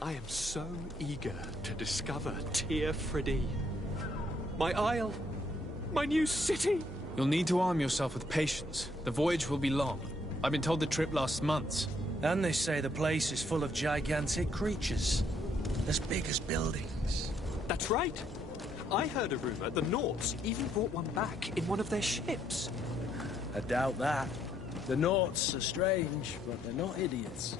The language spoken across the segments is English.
I am so eager to discover Tir Friddy. My isle, my new city. You'll need to arm yourself with patience. The voyage will be long. I've been told the trip lasts months. And they say the place is full of gigantic creatures, as big as buildings. That's right. I heard a rumor the Nauts even brought one back in one of their ships. I doubt that. The Nauts are strange, but they're not idiots.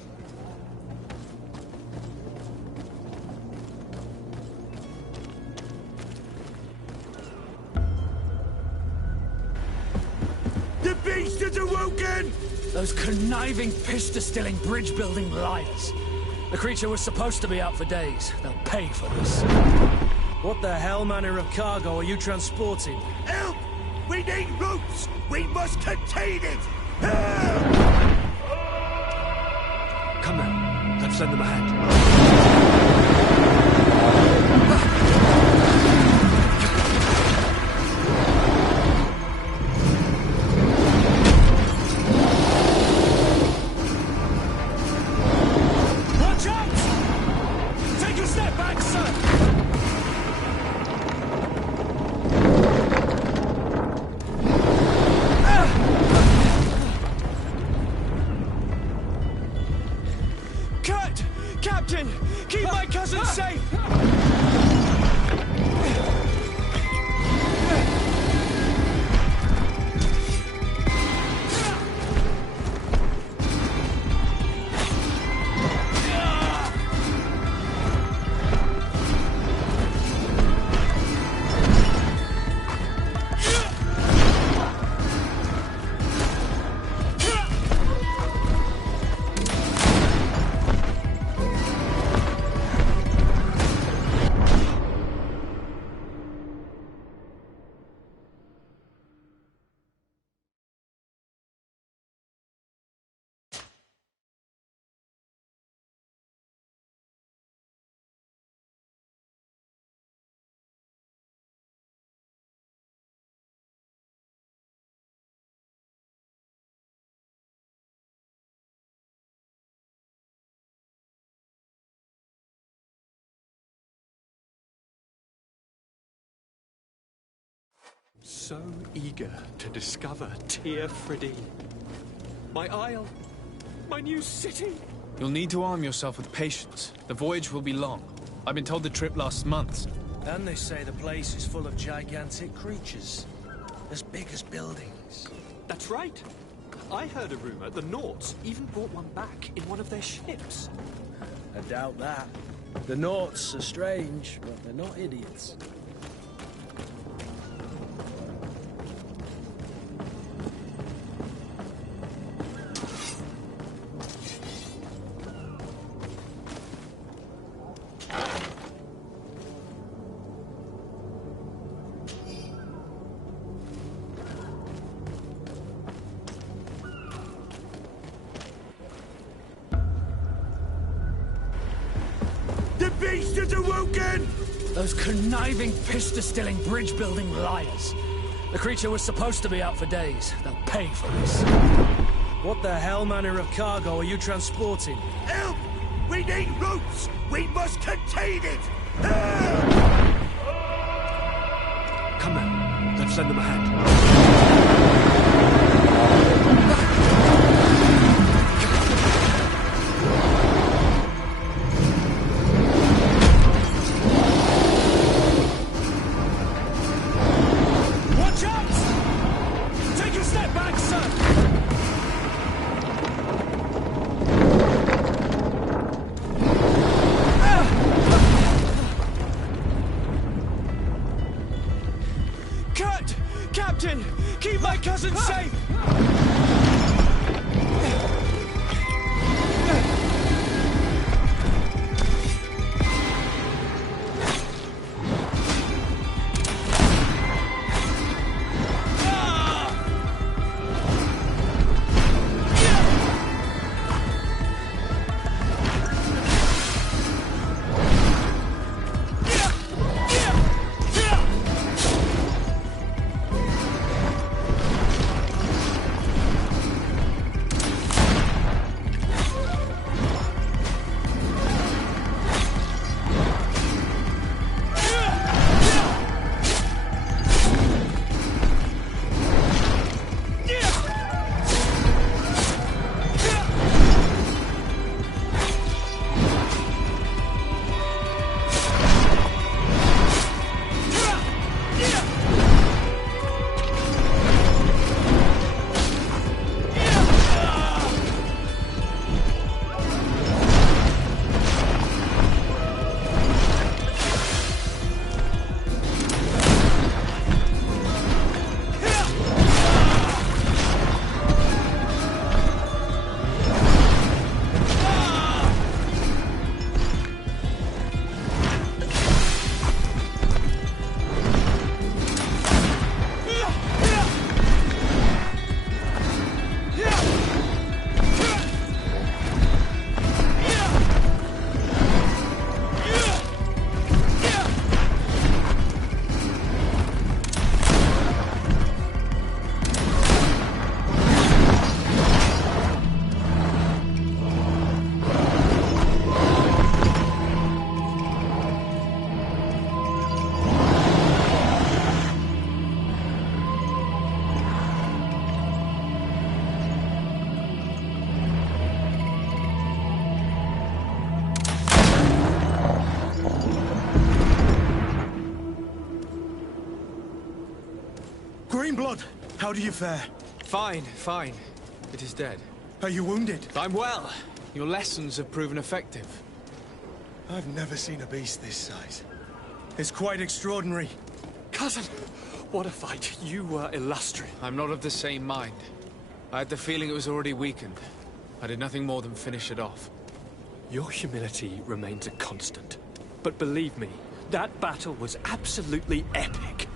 The beast is awoken! Those conniving, piss-distilling, bridge-building liars. The creature was supposed to be out for days. They'll pay for this. What the hell manner of cargo are you transporting? Help! We need routes! We must contain it! Help! Come now, let's send them ahead. Watch out! Take a step back, sir! Captain! Keep my cousin safe! So eager to discover Tir Friddy. My isle, my new city. You'll need to arm yourself with patience. The voyage will be long. I've been told the trip lasts months. And they say the place is full of gigantic creatures, as big as buildings. That's right. I heard a rumor the Nauts even brought one back in one of their ships. I doubt that. The Nauts are strange, but they're not idiots. The beast is awoken! Those conniving, piss-distilling, bridge-building liars. The creature was supposed to be out for days. They'll pay for this. What the hell manner of cargo are you transporting? Help! We need routes! We must contain it! Help! Come now, let's send them ahead. Watch out! Take a step back, sir! Captain! Keep my cousin safe! Greenblood, how do you fare? Fine, fine. It is dead. Are you wounded? I'm well. Your lessons have proven effective. I've never seen a beast this size. It's quite extraordinary. Cousin, what a fight. You were illustrious. I'm not of the same mind. I had the feeling it was already weakened. I did nothing more than finish it off. Your humility remains a constant. But believe me, that battle was absolutely epic.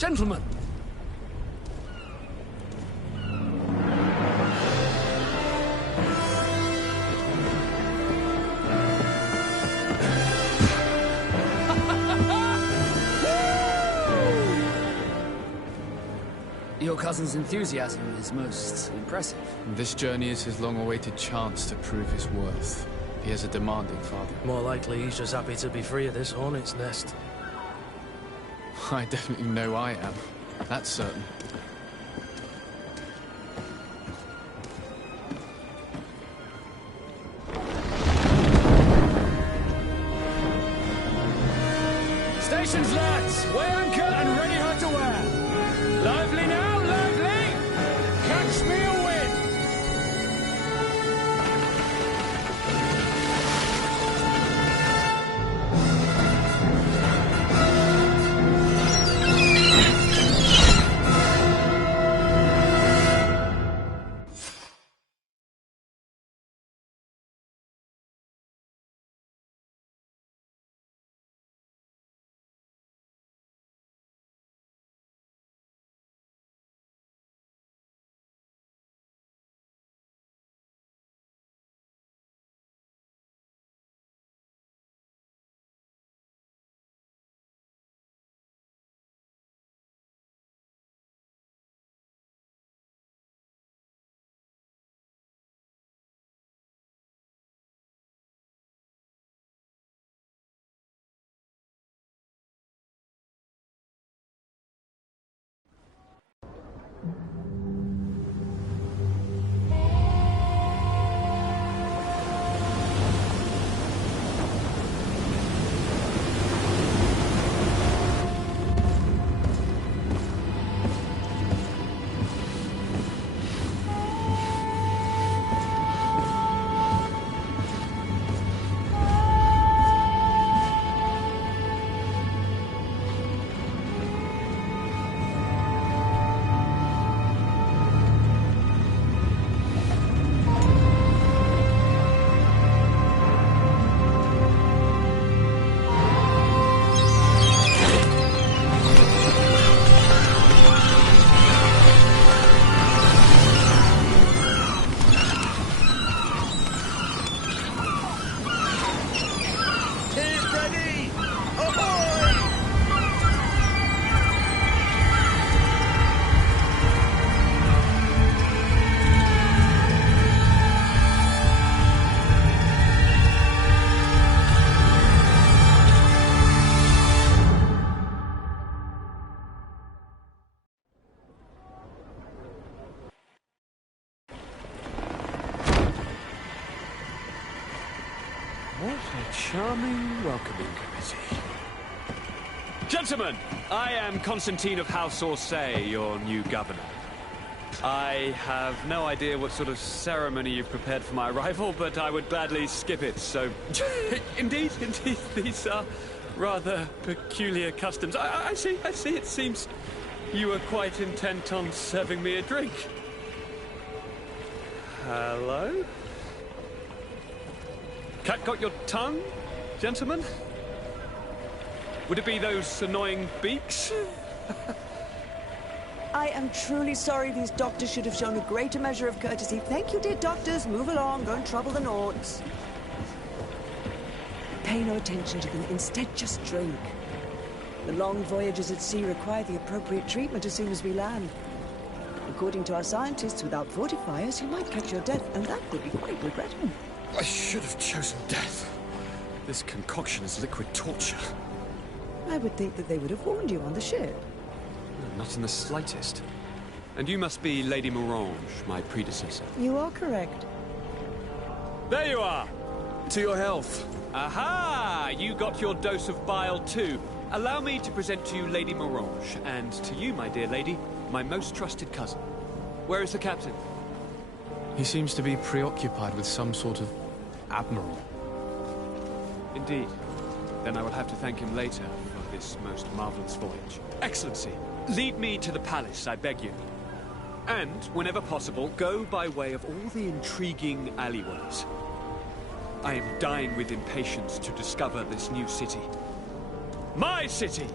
Gentlemen! Your cousin's enthusiasm is most impressive. This journey is his long-awaited chance to prove his worth. He has a demanding father. More likely he's just happy to be free of this hornet's nest. I definitely know I am. That's certain. Stations, lads! Weigh anchor and ready her to wear! Lively now, lively! Catch me a wind! What a charming welcoming committee. Gentlemen, I am Constantine of House Orsay, your new governor. I have no idea what sort of ceremony you've prepared for my arrival, but I would gladly skip it, so... Indeed, these are rather peculiar customs. I see, it seems you are quite intent on serving me a drink. Hello? Cat got your tongue, gentlemen? Would it be those annoying beaks? I am truly sorry. These doctors should have shown a greater measure of courtesy. Thank you, dear doctors. Move along. Don't trouble the Nords. Pay no attention to them. Instead, just drink. The long voyages at sea require the appropriate treatment as soon as we land. According to our scientists, without fortifiers, you might catch your death, and that would be quite regrettable. I should have chosen death. This concoction is liquid torture. I would think that they would have warned you on the ship. Not in the slightest. And you must be Lady Morange, my predecessor. You are correct. There you are! To your health. Aha! You got your dose of bile too. Allow me to present to you Lady Morange, and to you, my dear lady, my most trusted cousin. Where is the captain? He seems to be preoccupied with some sort of admiral. Indeed. Then I will have to thank him later for this most marvelous voyage. Excellency, lead me to the palace, I beg you. And, whenever possible, go by way of all the intriguing alleyways. I am dying with impatience to discover this new city. My city!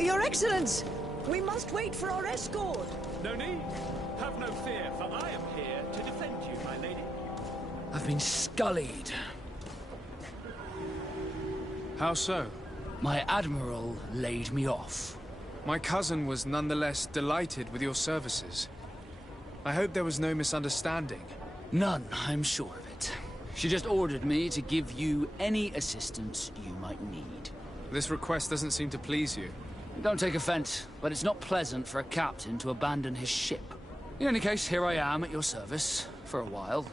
Your Excellence! We must wait for our escort! No need. Have no fear, for I am here to defend you, my lady. I've been scullied. How so? My admiral laid me off. My cousin was nonetheless delighted with your services. I hope there was no misunderstanding. None, I'm sure of it. She just ordered me to give you any assistance you might need. This request doesn't seem to please you. Don't take offense, but it's not pleasant for a captain to abandon his ship. In any case, here I am at your service, for a while.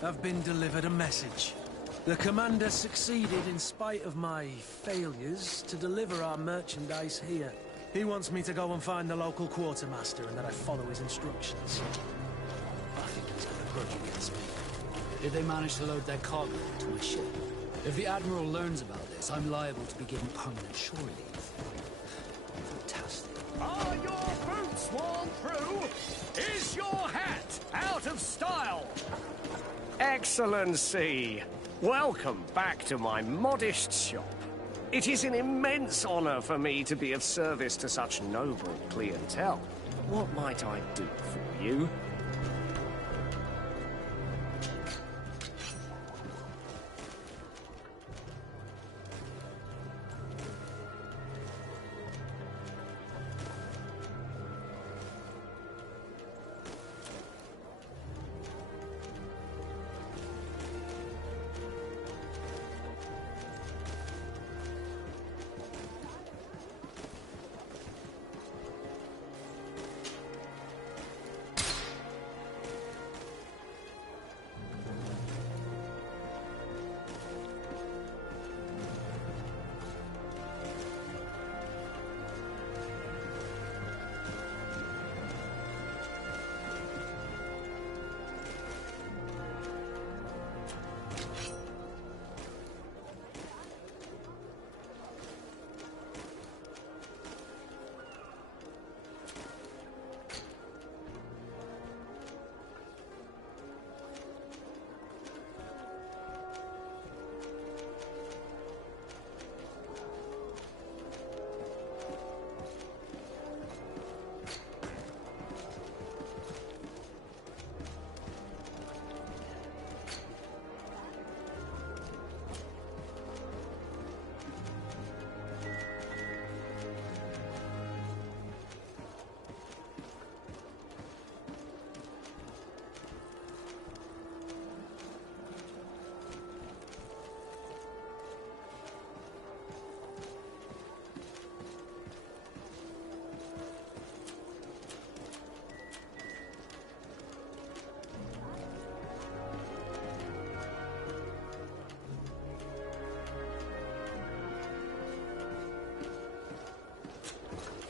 I've been delivered a message. The commander succeeded, in spite of my failures, to deliver our merchandise here. He wants me to go and find the local quartermaster and that I follow his instructions. I think he's got a grudge against me. Did they manage to load their cargo into my ship? If the Admiral learns about this, I'm liable to be given permanent shore leave. Fantastic. Are your boots worn through? Is your hat out of style? Excellency, welcome back to my modest shop. It is an immense honor for me to be of service to such noble clientele. What might I do for you?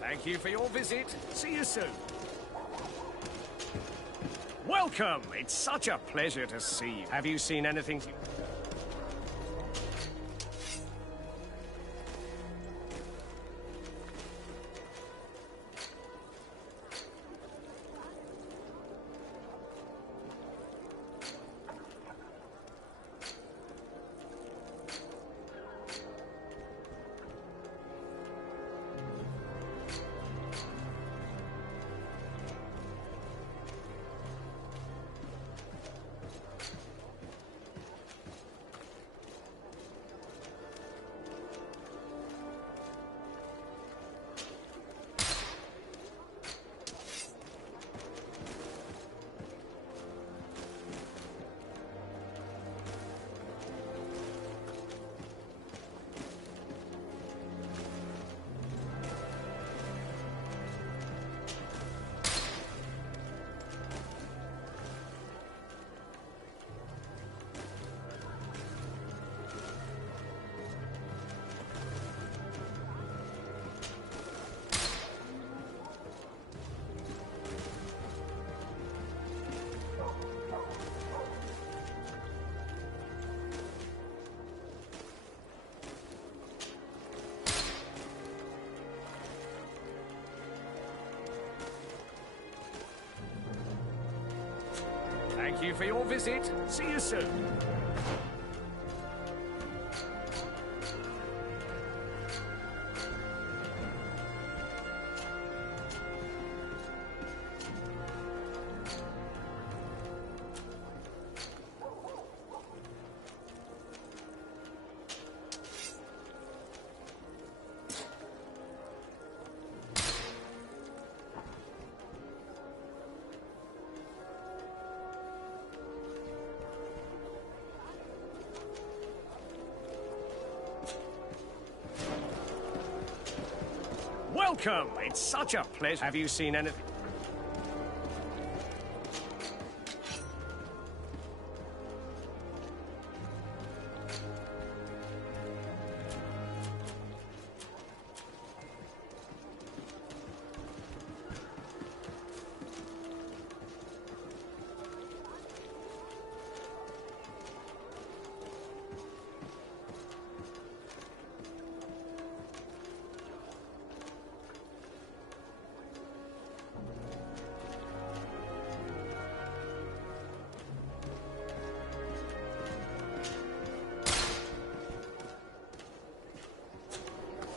Thank you for your visit. See you soon. Welcome! It's such a pleasure to see you. Have you seen anything? Thank you for your visit. See you soon. Welcome! It's such a pleasure. Have you seen anything?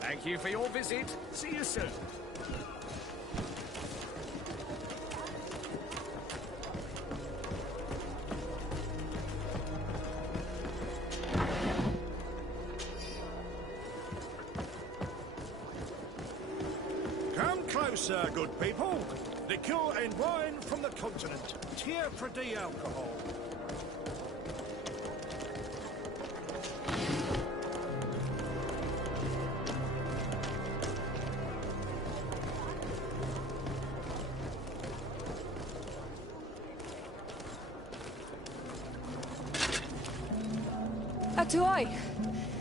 Thank you for your visit. See you soon. Come closer, good people. Liqueur and wine from the continent. Tier for the alcohol. Atuoi,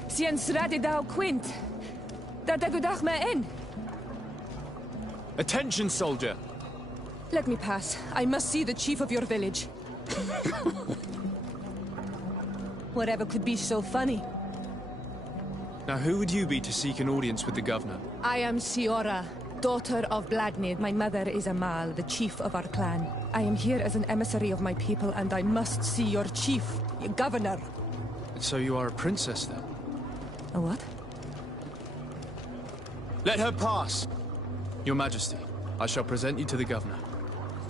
sien sradi dau quint. Da degudach me in. Attention, soldier! Let me pass. I must see the chief of your village. Whatever could be so funny? Now who would you be to seek an audience with the governor? I am Siora, daughter of Bladnid. My mother is Amal, the chief of our clan. I am here as an emissary of my people, and I must see your chief, your governor. So you are a princess, then? A what? Let her pass! Your Majesty, I shall present you to the governor.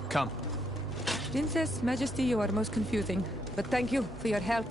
Come. Princess, Majesty, you are most confusing. But thank you for your help.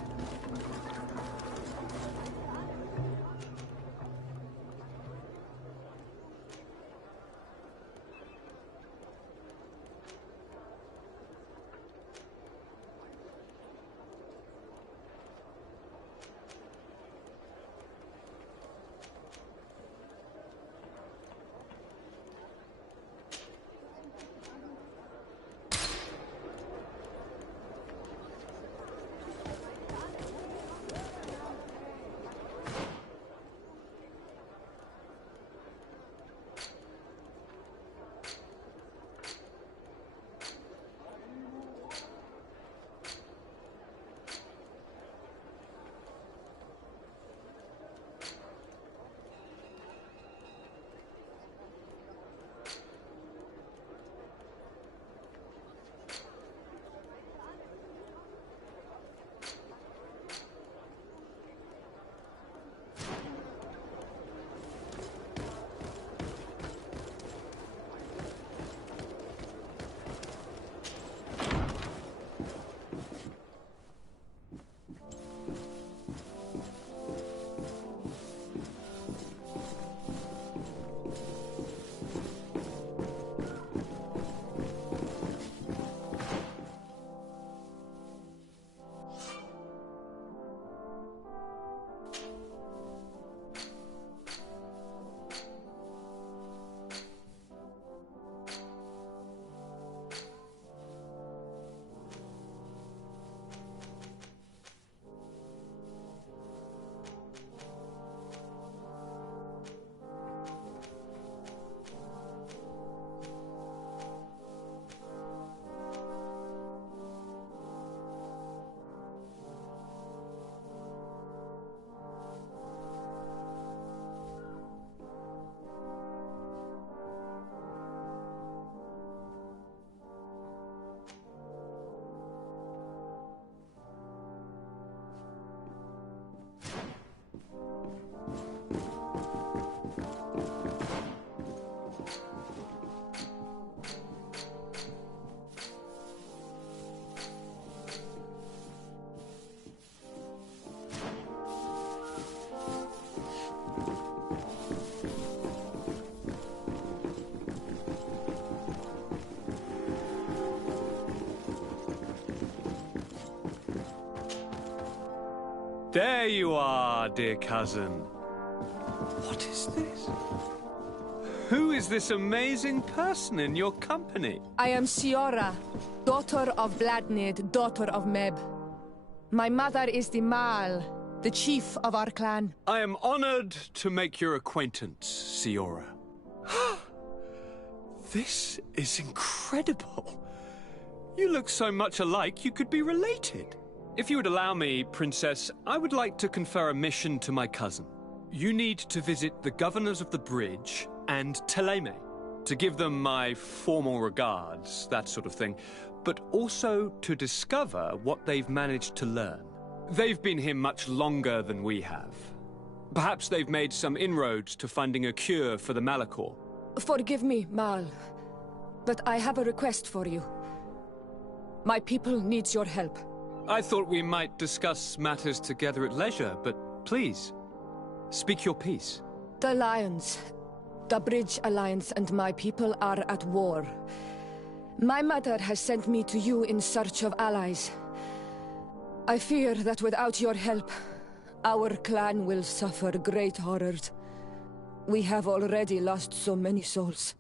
There you are, dear cousin. What is this? Who is this amazing person in your company? I am Siora, daughter of Bladnid, daughter of Meb. My mother is the Mal, the chief of our clan. I am honored to make your acquaintance, Siora. This is incredible. You look so much alike you could be related. If you would allow me, Princess, I would like to confer a mission to my cousin. You need to visit the governors of the bridge and Teleme to give them my formal regards, that sort of thing, but also to discover what they've managed to learn. They've been here much longer than we have. Perhaps they've made some inroads to finding a cure for the Malachor. Forgive me, Mal, but I have a request for you. My people needs your help. I thought we might discuss matters together at leisure, but please, speak your piece. The Lions, the Bridge Alliance and my people are at war. My mother has sent me to you in search of allies. I fear that without your help, our clan will suffer great horrors. We have already lost so many souls.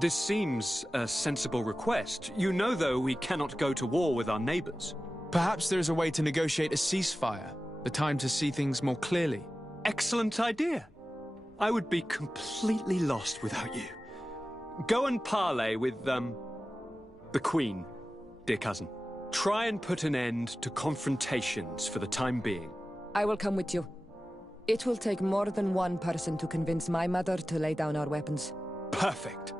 This seems a sensible request. You know, though, we cannot go to war with our neighbors. Perhaps there is a way to negotiate a ceasefire, the time to see things more clearly. Excellent idea. I would be completely lost without you. Go and parley with, the Queen, dear cousin. Try and put an end to confrontations for the time being. I will come with you. It will take more than one person to convince my mother to lay down our weapons. Perfect.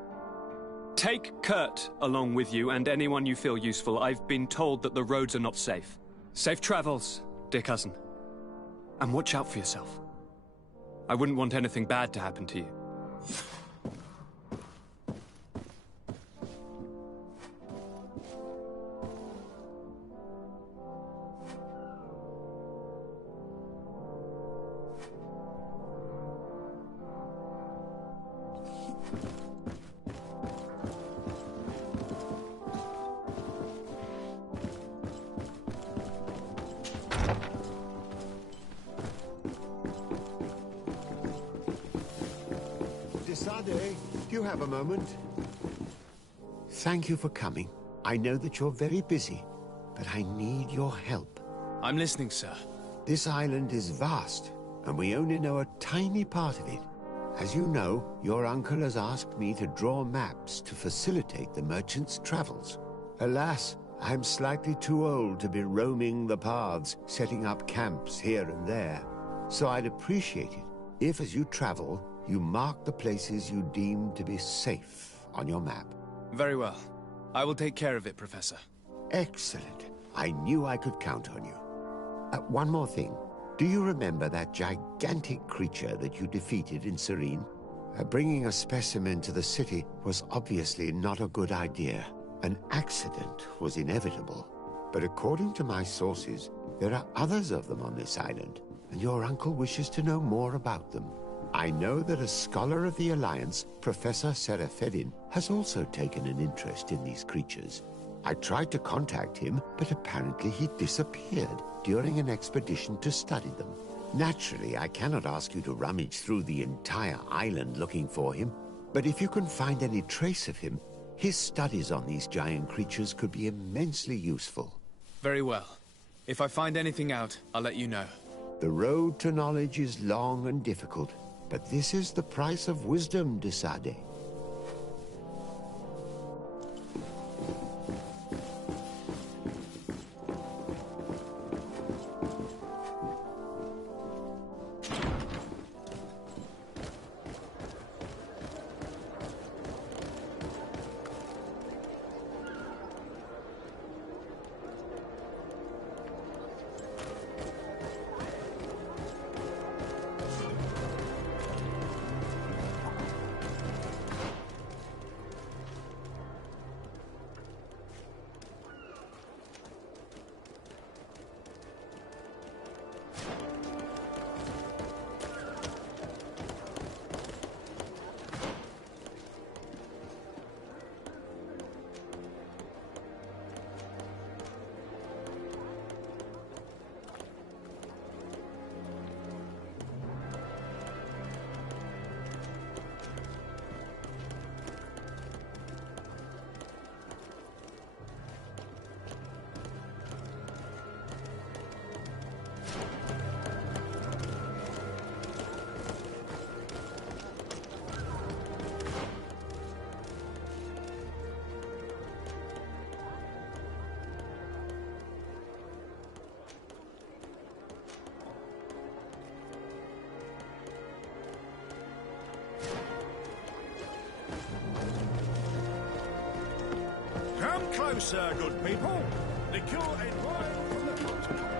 Take Kurt along with you and anyone you feel useful. I've been told that the roads are not safe. Safe travels, dear cousin. And watch out for yourself. I wouldn't want anything bad to happen to you. Sade, do you have a moment? Thank you for coming. I know that you're very busy, but I need your help. I'm listening, sir. This island is vast, and we only know a tiny part of it. As you know, your uncle has asked me to draw maps to facilitate the merchant's travels. Alas, I'm slightly too old to be roaming the paths, setting up camps here and there. So I'd appreciate it if, as you travel, you mark the places you deem to be safe on your map. Very well. I will take care of it, Professor. Excellent. I knew I could count on you. One more thing. Do you remember that gigantic creature that you defeated in Serene? Bringing a specimen to the city was obviously not a good idea. An accident was inevitable. But according to my sources, there are others of them on this island, and your uncle wishes to know more about them. I know that a scholar of the Alliance, Professor Serafedin, has also taken an interest in these creatures. I tried to contact him, but apparently he disappeared during an expedition to study them. Naturally, I cannot ask you to rummage through the entire island looking for him, but if you can find any trace of him, his studies on these giant creatures could be immensely useful. Very well. If I find anything out, I'll let you know. The road to knowledge is long and difficult, but this is the price of wisdom, de Sade. closer, good people. Liquor and wine from the continent.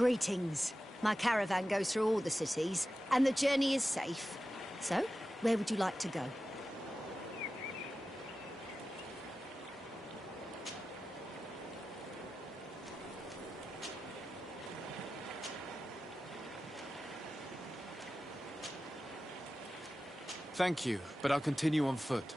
Greetings. My caravan goes through all the cities, and the journey is safe. So, where would you like to go? Thank you, but I'll continue on foot.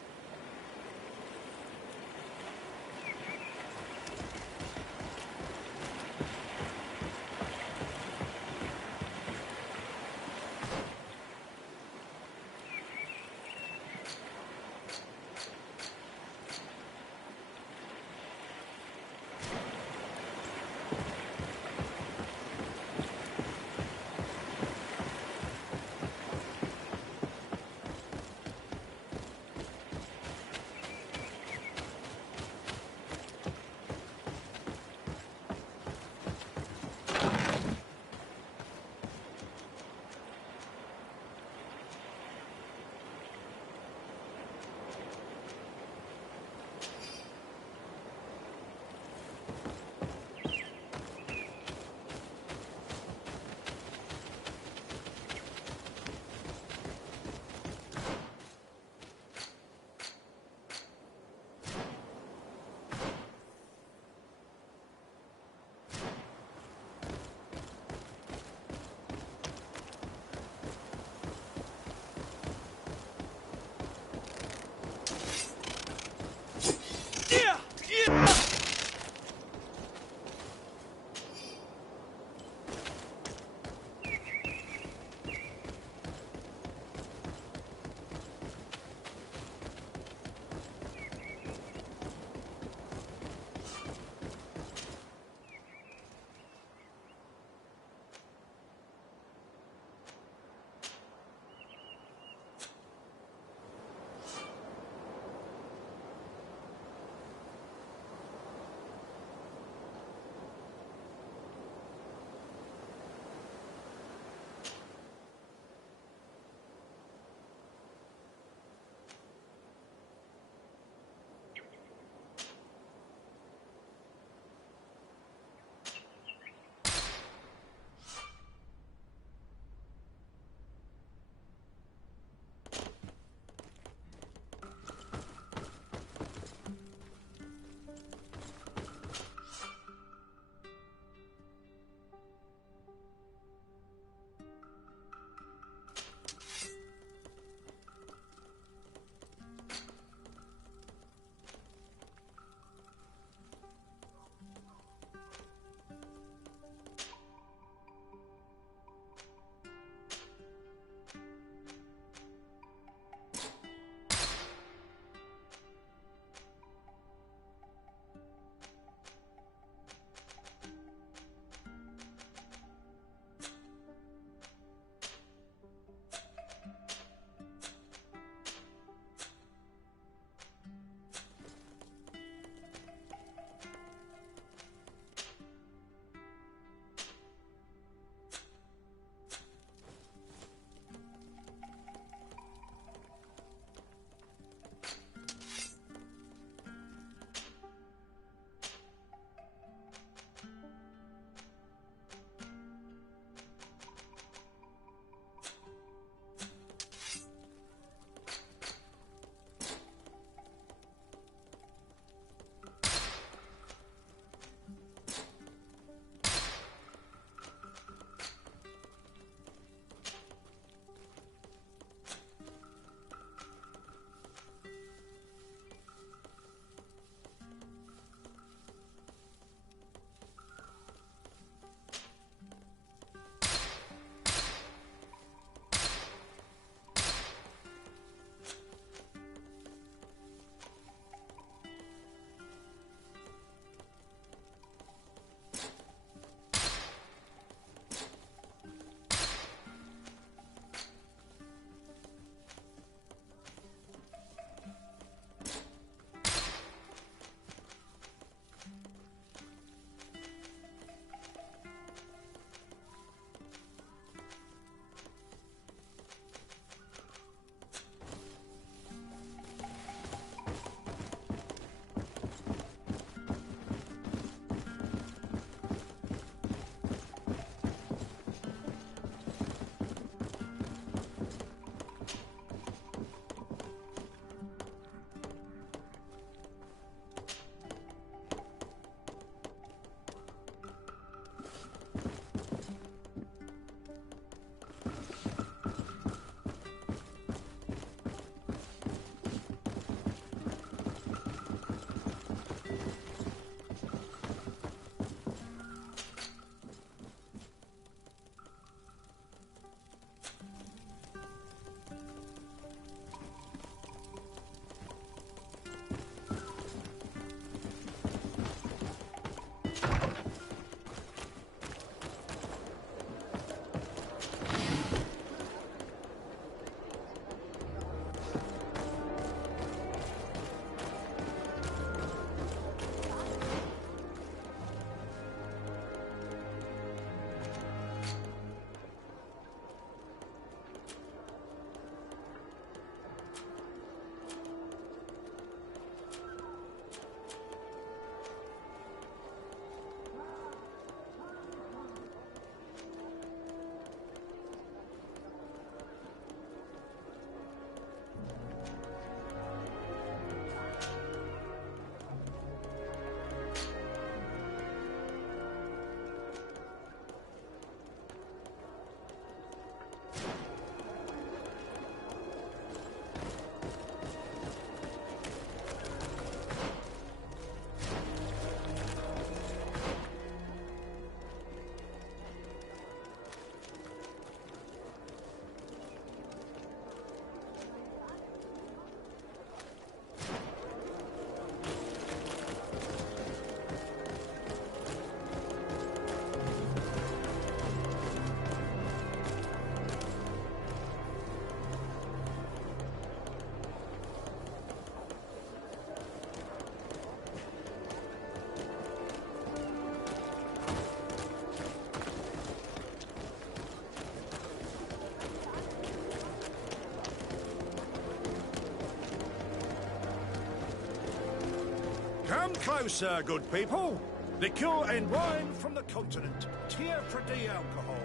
closer, good people. Liqueur and wine from the continent. Tier Predi alcohol.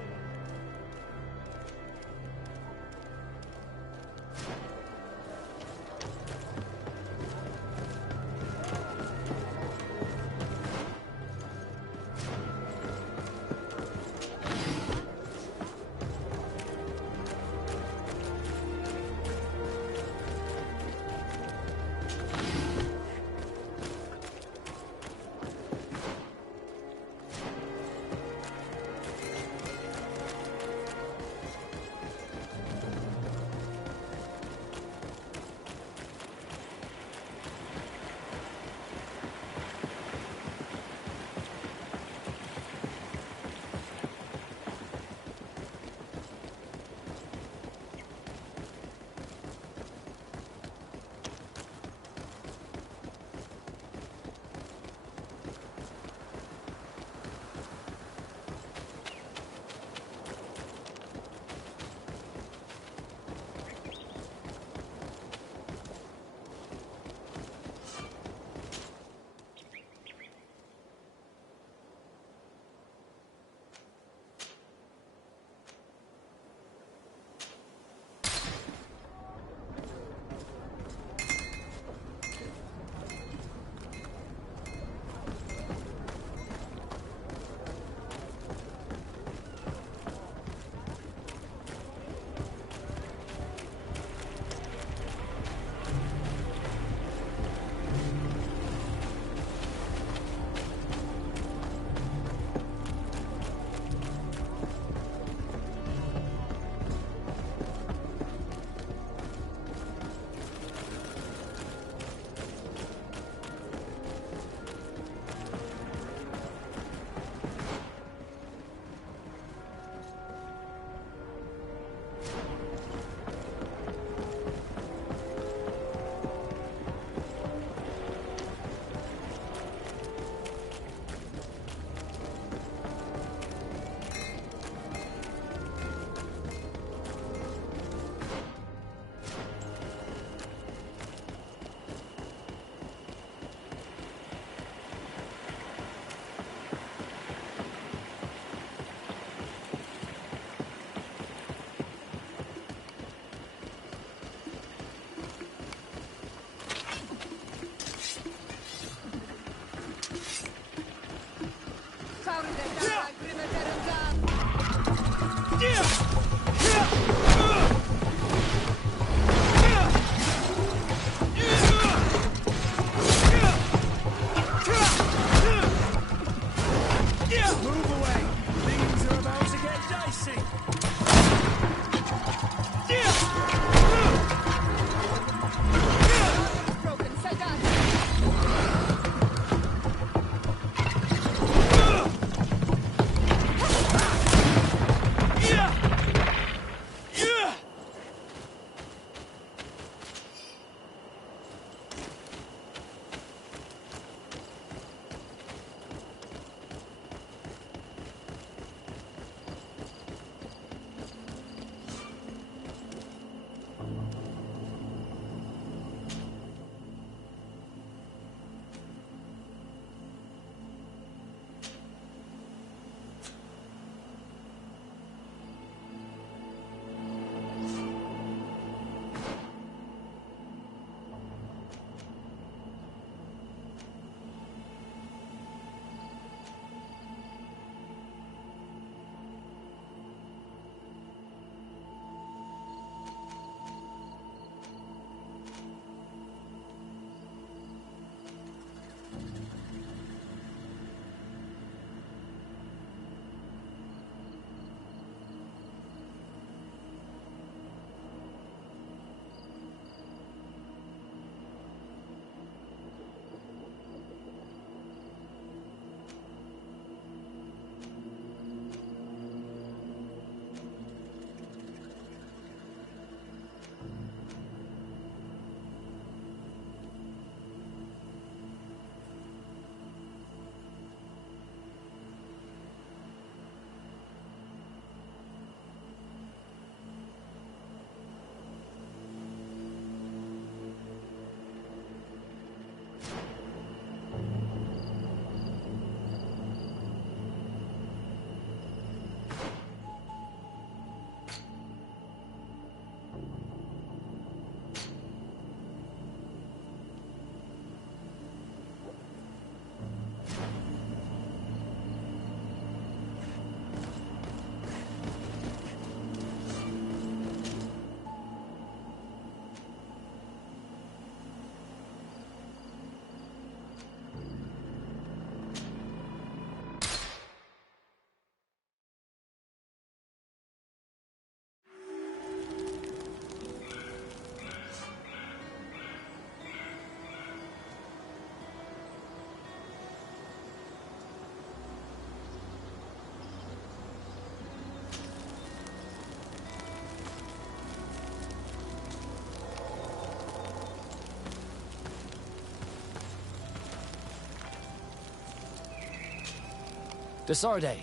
Desarde,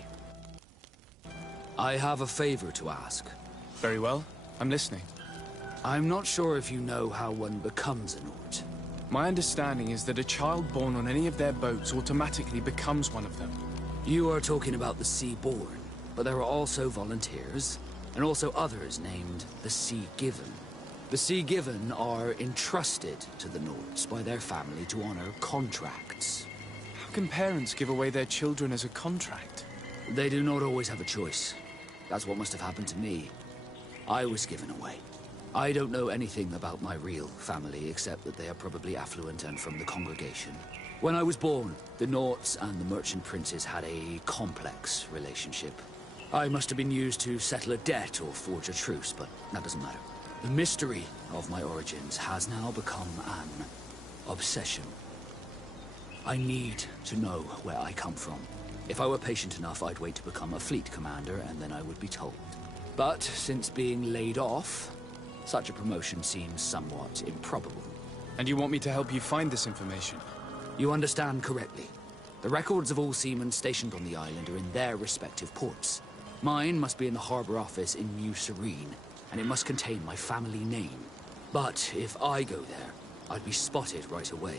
I have a favor to ask. Very well. I'm listening. I'm not sure if you know how one becomes a Nort. My understanding is that a child born on any of their boats automatically becomes one of them. You are talking about the Sea-born, but there are also volunteers, and also others named the Sea-given. The Sea-given are entrusted to the Norts by their family to honor contracts. How can parents give away their children as a contract? They do not always have a choice. That's what must have happened to me. I was given away. I don't know anything about my real family, except that they are probably affluent and from the congregation. When I was born, the Norts and the merchant princes had a complex relationship. I must have been used to settle a debt or forge a truce, but that doesn't matter. The mystery of my origins has now become an obsession. I need to know where I come from. If I were patient enough, I'd wait to become a fleet commander, and then I would be told. But since being laid off, such a promotion seems somewhat improbable. And you want me to help you find this information? You understand correctly. The records of all seamen stationed on the island are in their respective ports. Mine must be in the harbor office in New Serene, and it must contain my family name. But if I go there, I'd be spotted right away.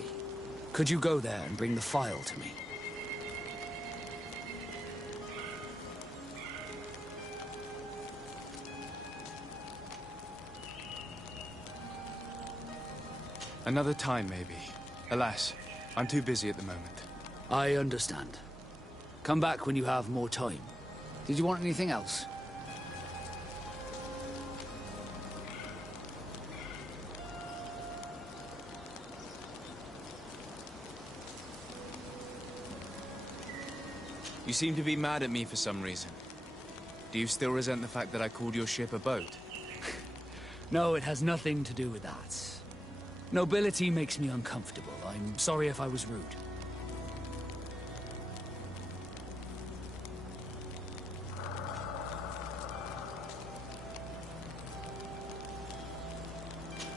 Could you go there and bring the file to me? Another time, maybe. Alas, I'm too busy at the moment. I understand. Come back when you have more time. Did you want anything else? You seem to be mad at me for some reason. Do you still resent the fact that I called your ship a boat? No, it has nothing to do with that. Nobility makes me uncomfortable. I'm sorry if I was rude.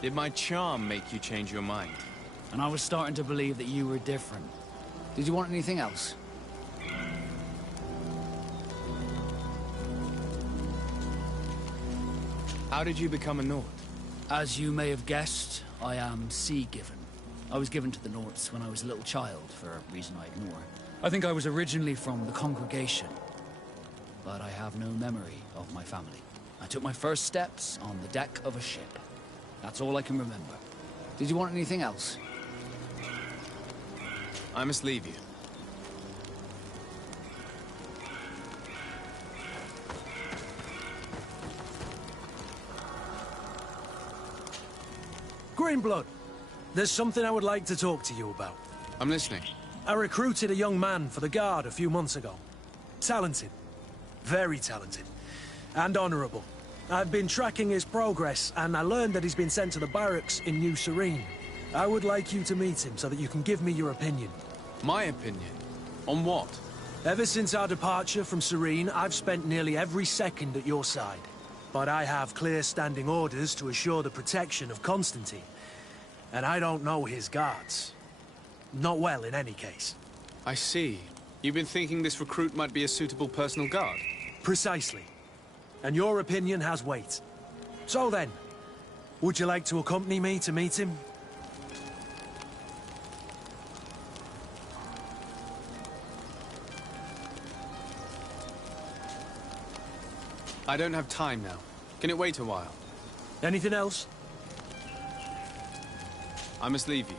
Did my charm make you change your mind? And I was starting to believe that you were different. Did you want anything else? How did you become a Nort? As you may have guessed, I am Sea-given. I was given to the Norts when I was a little child, for a reason I ignore. I think I was originally from the congregation, but I have no memory of my family. I took my first steps on the deck of a ship. That's all I can remember. Did you want anything else? I must leave you. Greenblood, there's something I would like to talk to you about. I'm listening. I recruited a young man for the Guard a few months ago. Talented. Very talented. And honorable. I've been tracking his progress, and I learned that he's been sent to the barracks in New Serene. I would like you to meet him so that you can give me your opinion. My opinion? On what? Ever since our departure from Serene, I've spent nearly every second at your side. But I have clear standing orders to assure the protection of Constantine. And I don't know his guards. Not well, in any case. I see. You've been thinking this recruit might be a suitable personal guard? Precisely. And your opinion has weight. So then, would you like to accompany me to meet him? I don't have time now. Can it wait a while? Anything else? I must leave you.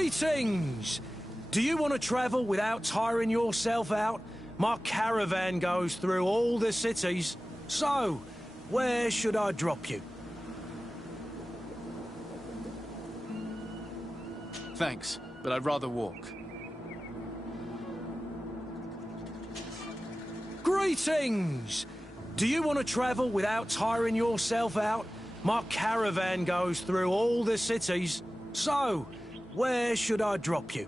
Greetings! Do you want to travel without tiring yourself out? My caravan goes through all the cities. So, where should I drop you? Thanks, but I'd rather walk. Greetings! Do you want to travel without tiring yourself out? My caravan goes through all the cities. So, where should I drop you?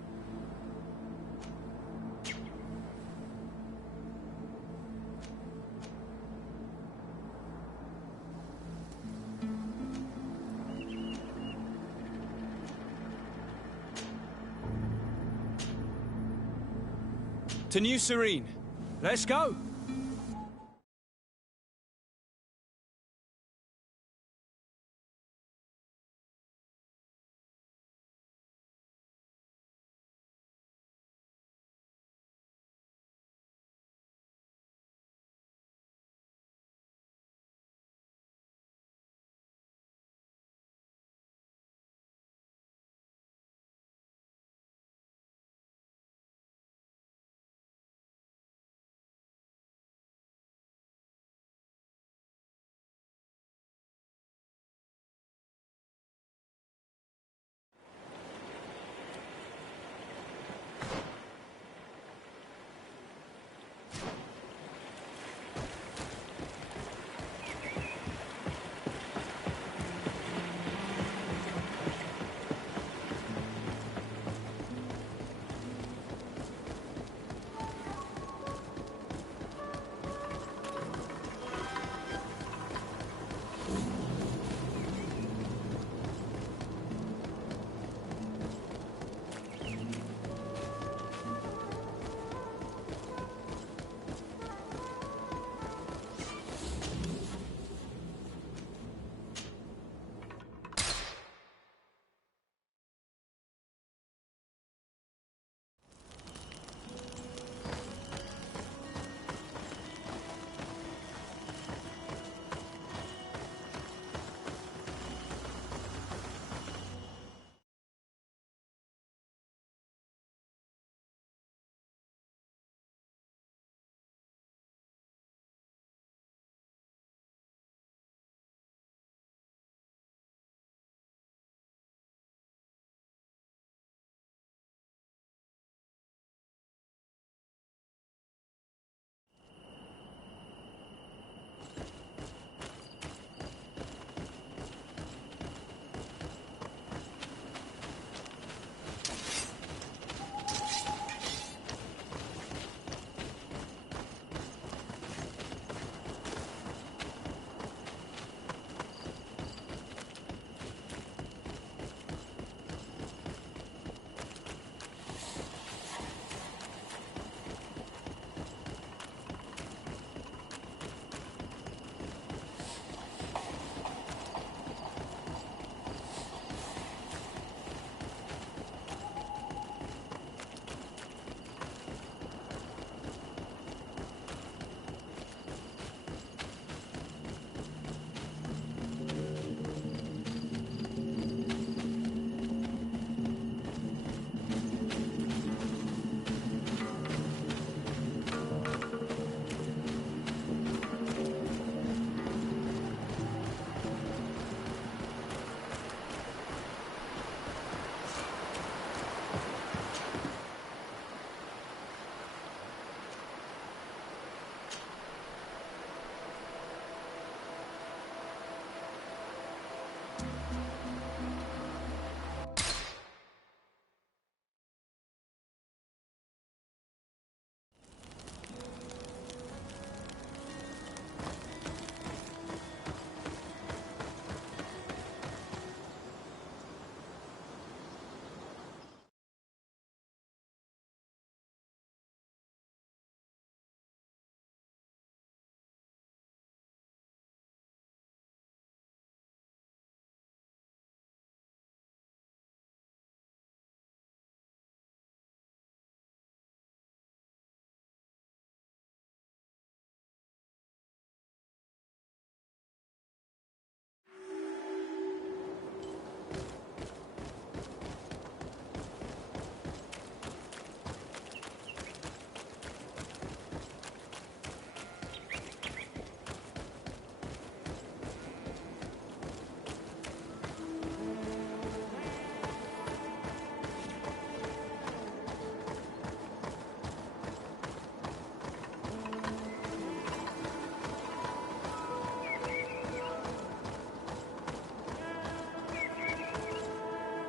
To New Serene. Let's go!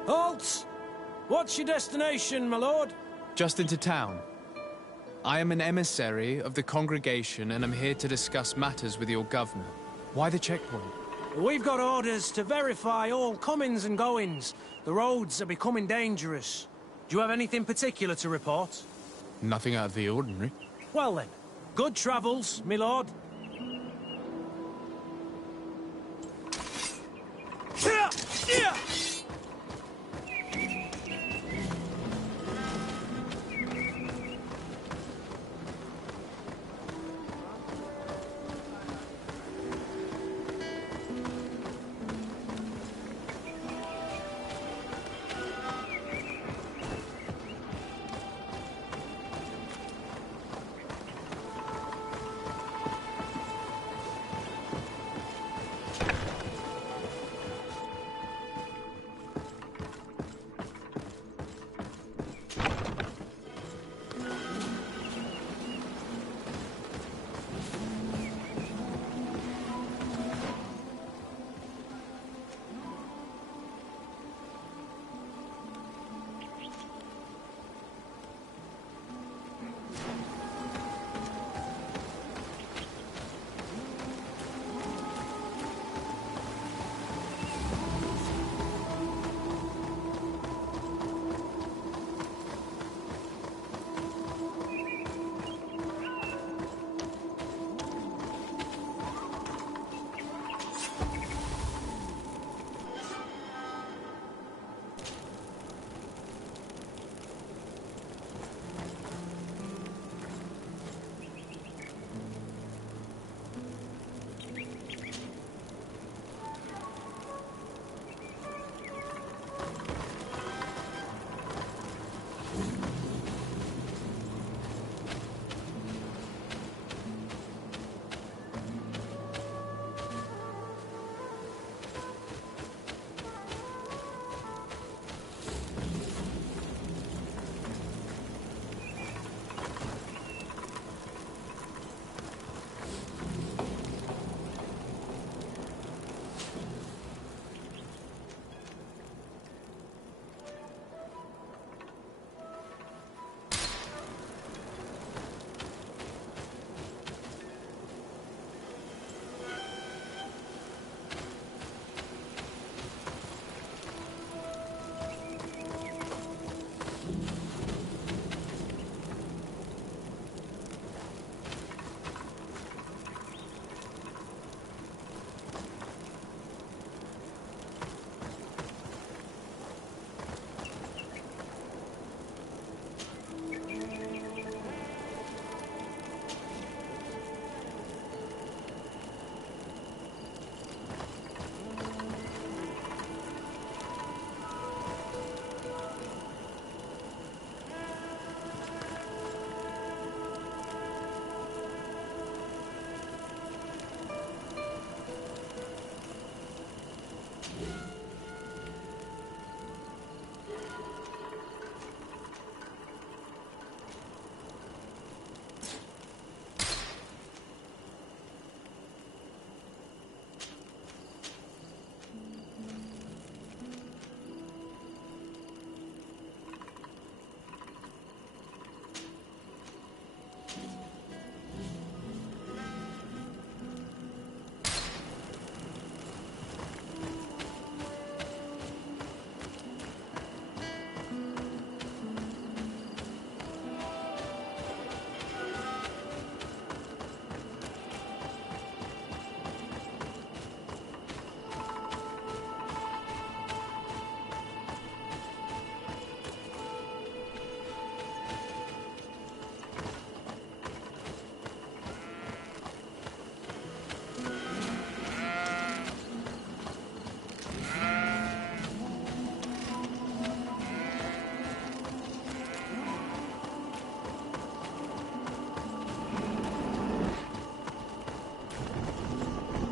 Halt! What's your destination, my lord? Just into town. I am an emissary of the congregation and am here to discuss matters with your governor. Why the checkpoint? We've got orders to verify all comings and goings. The roads are becoming dangerous. Do you have anything particular to report? Nothing out of the ordinary. Well then, good travels, my lord.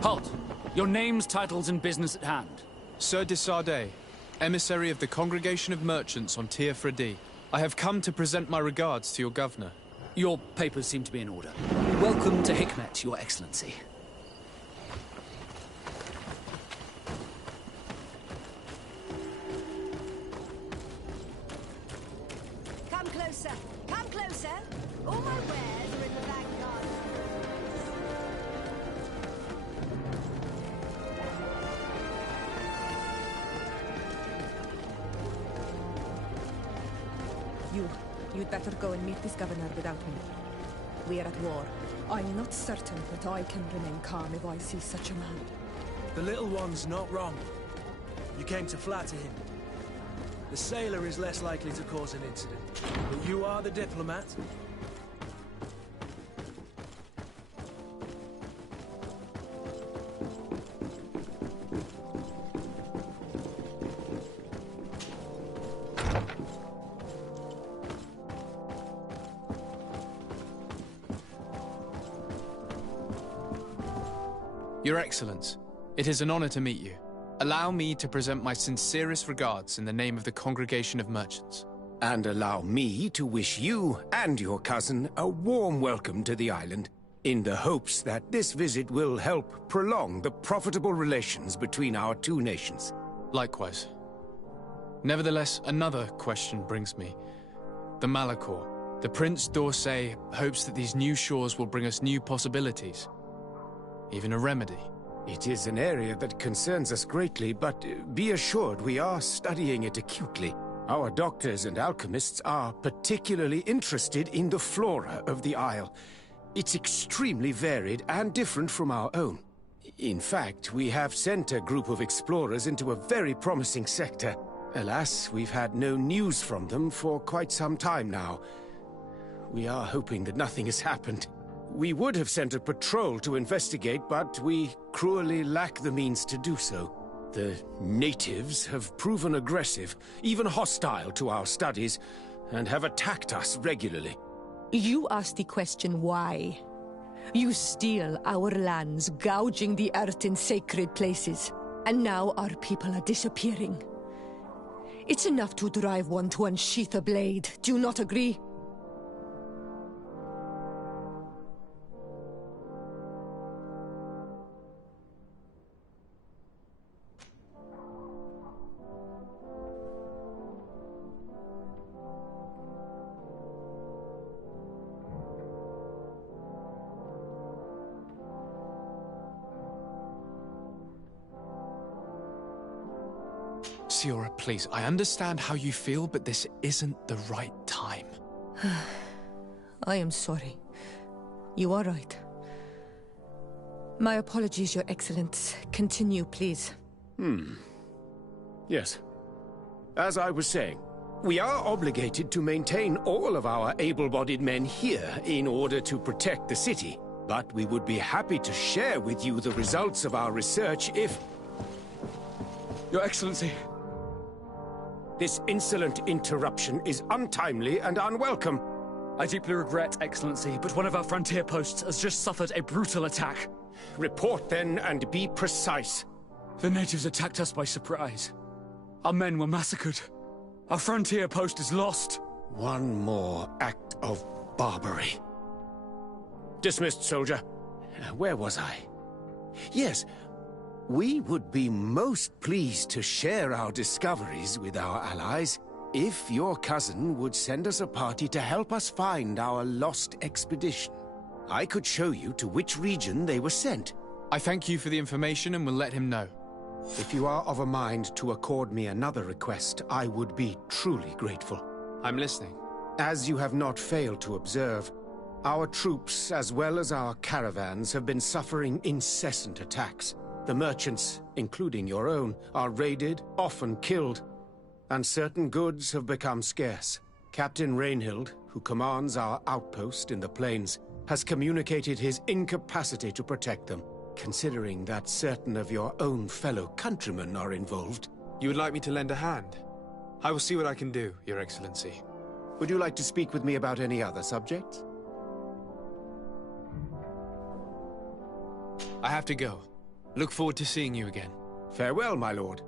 Halt! Your names, titles, and business at hand. Sir de Sardet, emissary of the Congregation of Merchants on Tir Fredi. I have come to present my regards to your governor. Your papers seem to be in order. Welcome to Hikmet, Your Excellency. closer! Come closer! All my wares are in the back garden. You'd better go and meet this governor without me. We are at war. I'm not certain that I can remain calm if I see such a man. The little one's not wrong. You came to flatter him. The sailor is less likely to cause an incident. But you are the diplomat. Your Excellence, it is an honor to meet you. Allow me to present my sincerest regards in the name of the Congregation of Merchants. And allow me to wish you and your cousin a warm welcome to the island, in the hopes that this visit will help prolong the profitable relations between our two nations. Likewise. Nevertheless, another question brings me. The Malachor. The Prince d'Orsay hopes that these new shores will bring us new possibilities. Even a remedy. It is an area that concerns us greatly, but be assured we are studying it acutely. Our doctors and alchemists are particularly interested in the flora of the Isle. It's extremely varied and different from our own. In fact, we have sent a group of explorers into a very promising sector. Alas, we've had no news from them for quite some time now. We are hoping that nothing has happened. We would have sent a patrol to investigate, but we cruelly lack the means to do so. The natives have proven aggressive, even hostile to our studies, and have attacked us regularly. You asked the question why. You steal our lands, gouging the earth in sacred places. And now our people are disappearing. It's enough to drive one to unsheath a blade. Do you not agree? Siora, please, I understand how you feel, but this isn't the right time. I am sorry. You are right. My apologies, Your Excellence. Continue, please. Yes. As I was saying, we are obligated to maintain all of our able-bodied men here in order to protect the city. But we would be happy to share with you the results of our research if... Your Excellency. This insolent interruption is untimely and unwelcome. I deeply regret, Excellency, but one of our frontier posts has just suffered a brutal attack. Report then, and be precise. The natives attacked us by surprise. Our men were massacred. Our frontier post is lost. One more act of barbarity. Dismissed, soldier. Where was I? Yes. We would be most pleased to share our discoveries with our allies if your cousin would send us a party to help us find our lost expedition. I could show you to which region they were sent. I thank you for the information and will let him know. If you are of a mind to accord me another request, I would be truly grateful. I'm listening. As you have not failed to observe, our troops, as well as our caravans, have been suffering incessant attacks. The merchants, including your own, are raided, often killed, and certain goods have become scarce. Captain Rainhild, who commands our outpost in the plains, has communicated his incapacity to protect them, considering that certain of your own fellow countrymen are involved. You would like me to lend a hand? I will see what I can do, Your Excellency. Would you like to speak with me about any other subjects? I have to go. Look forward to seeing you again. Farewell, my lord.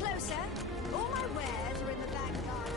closer. All my wares are in the back garden.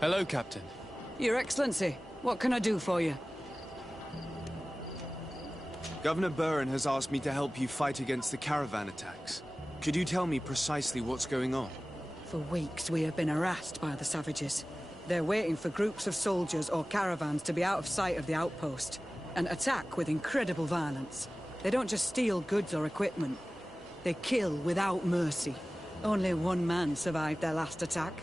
Hello, Captain. Your Excellency, what can I do for you? Governor Buren has asked me to help you fight against the caravan attacks. Could you tell me precisely what's going on? For weeks, we have been harassed by the savages. They're waiting for groups of soldiers or caravans to be out of sight of the outpost, and attack with incredible violence. They don't just steal goods or equipment. They kill without mercy. Only one man survived their last attack.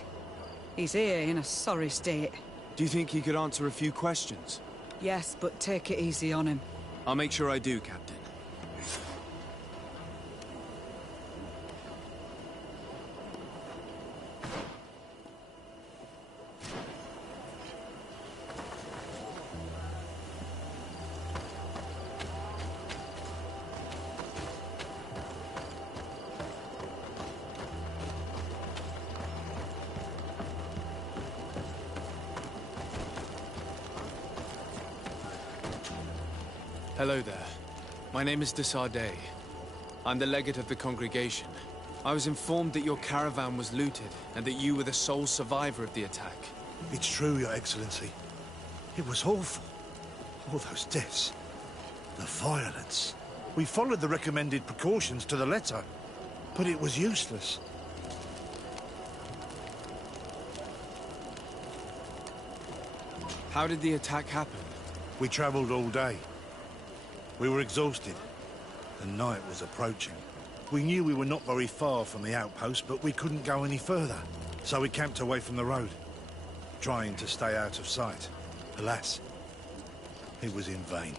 He's here in a sorry state. Do you think he could answer a few questions? Yes, but take it easy on him. I'll make sure I do, Captain. Hello there. My name is de Sardet. I'm the legate of the congregation. I was informed that your caravan was looted, and that you were the sole survivor of the attack. It's true, Your Excellency. It was awful. All those deaths. The violence. We followed the recommended precautions to the letter, but it was useless. How did the attack happen? We traveled all day. We were exhausted, and night was approaching. We knew we were not very far from the outpost, but we couldn't go any further. So we camped away from the road, trying to stay out of sight. Alas, it was in vain.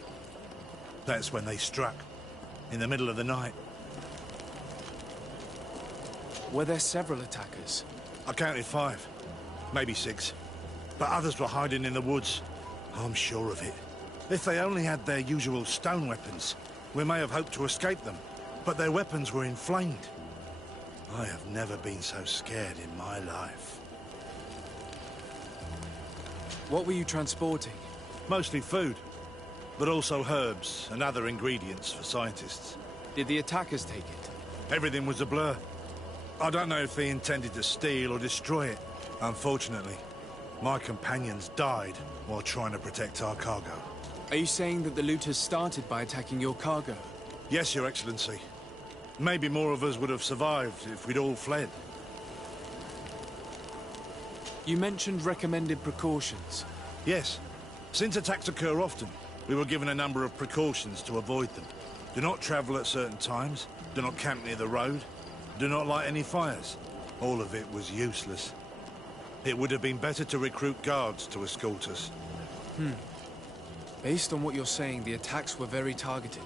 That's when they struck, in the middle of the night. Were there several attackers? I counted 5, maybe 6. But others were hiding in the woods. I'm sure of it. If they only had their usual stone weapons, we may have hoped to escape them. But their weapons were inflamed. I have never been so scared in my life. What were you transporting? Mostly food, but also herbs and other ingredients for scientists. Did the attackers take it? Everything was a blur. I don't know if they intended to steal or destroy it. Unfortunately, my companions died while trying to protect our cargo. Are you saying that the looters started by attacking your cargo? Yes, Your Excellency. Maybe more of us would have survived if we'd all fled. You mentioned recommended precautions. Yes. Since attacks occur often, we were given a number of precautions to avoid them. Do not travel at certain times, do not camp near the road, do not light any fires. All of it was useless. It would have been better to recruit guards to escort us. Based on what you're saying, the attacks were very targeted.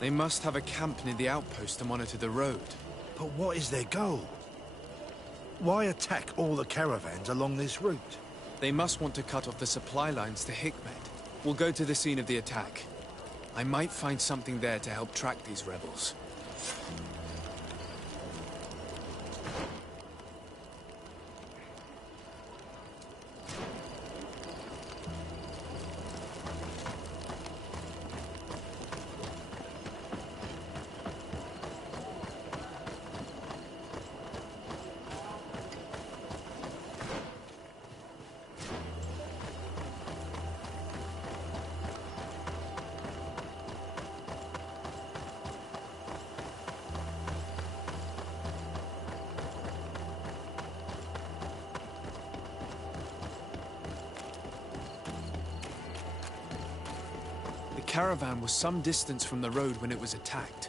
They must have a camp near the outpost to monitor the road. But what is their goal? Why attack all the caravans along this route? They must want to cut off the supply lines to Hikmet. We'll go to the scene of the attack. I might find something there to help track these rebels. caravan was some distance from the road when it was attacked.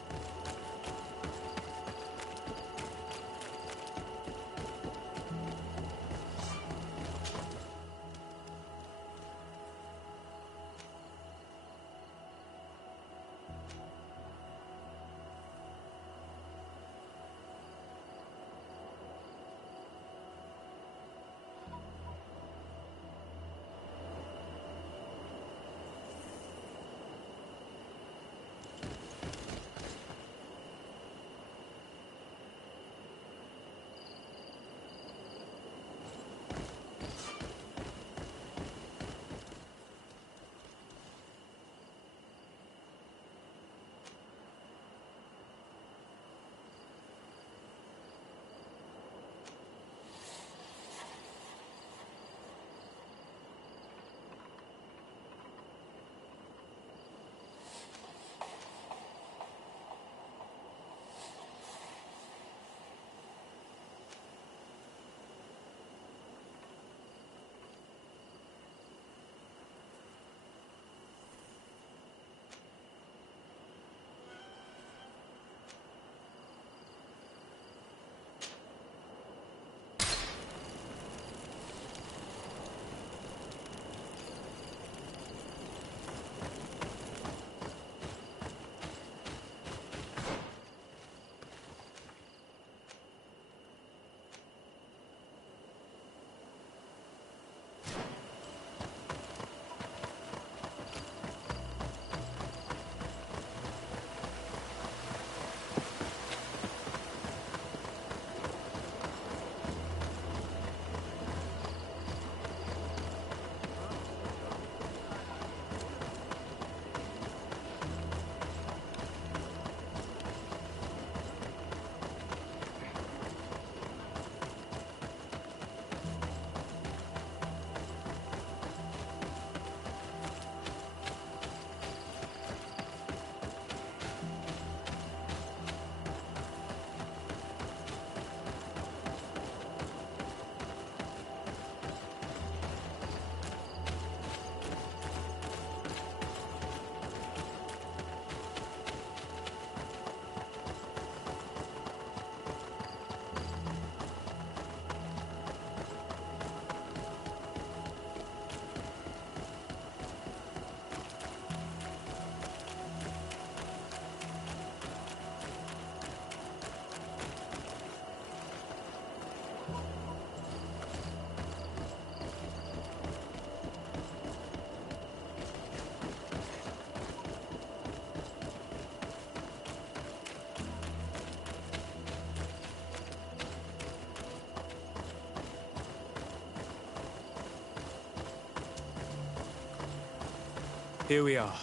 Here we are.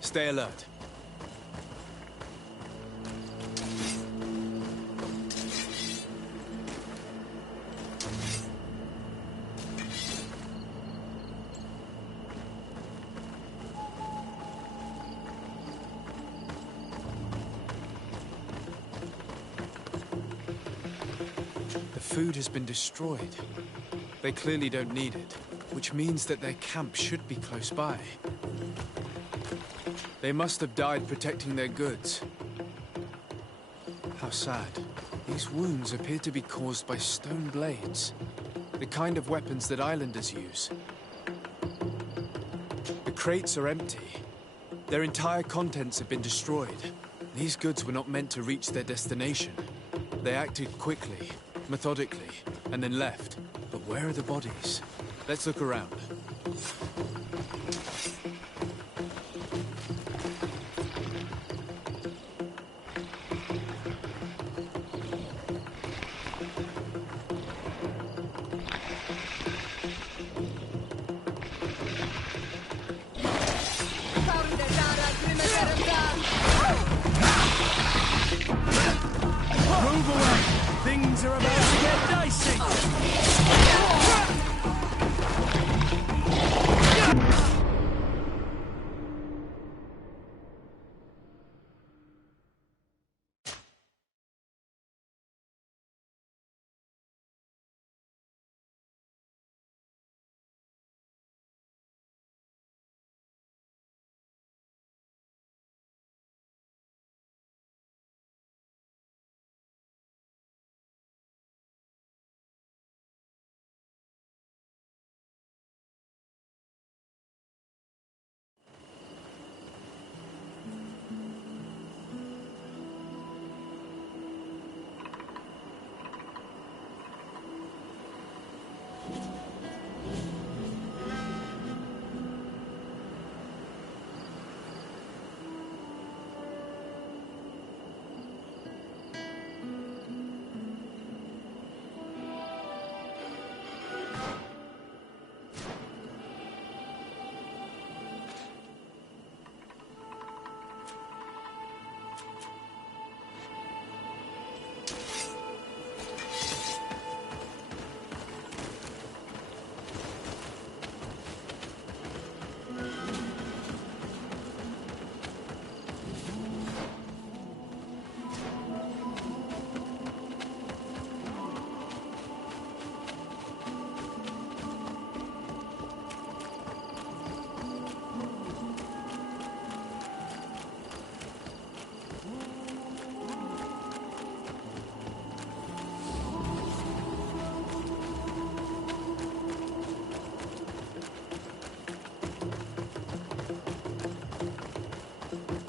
Stay alert. The food has been destroyed. They clearly don't need it, which means that their camp should be close by. They must have died protecting their goods. How sad. These wounds appear to be caused by stone blades, the kind of weapons that islanders use. The crates are empty. Their entire contents have been destroyed. These goods were not meant to reach their destination. They acted quickly, methodically, and then left. But where are the bodies? Let's look around. Move away! Things are about to get dicey!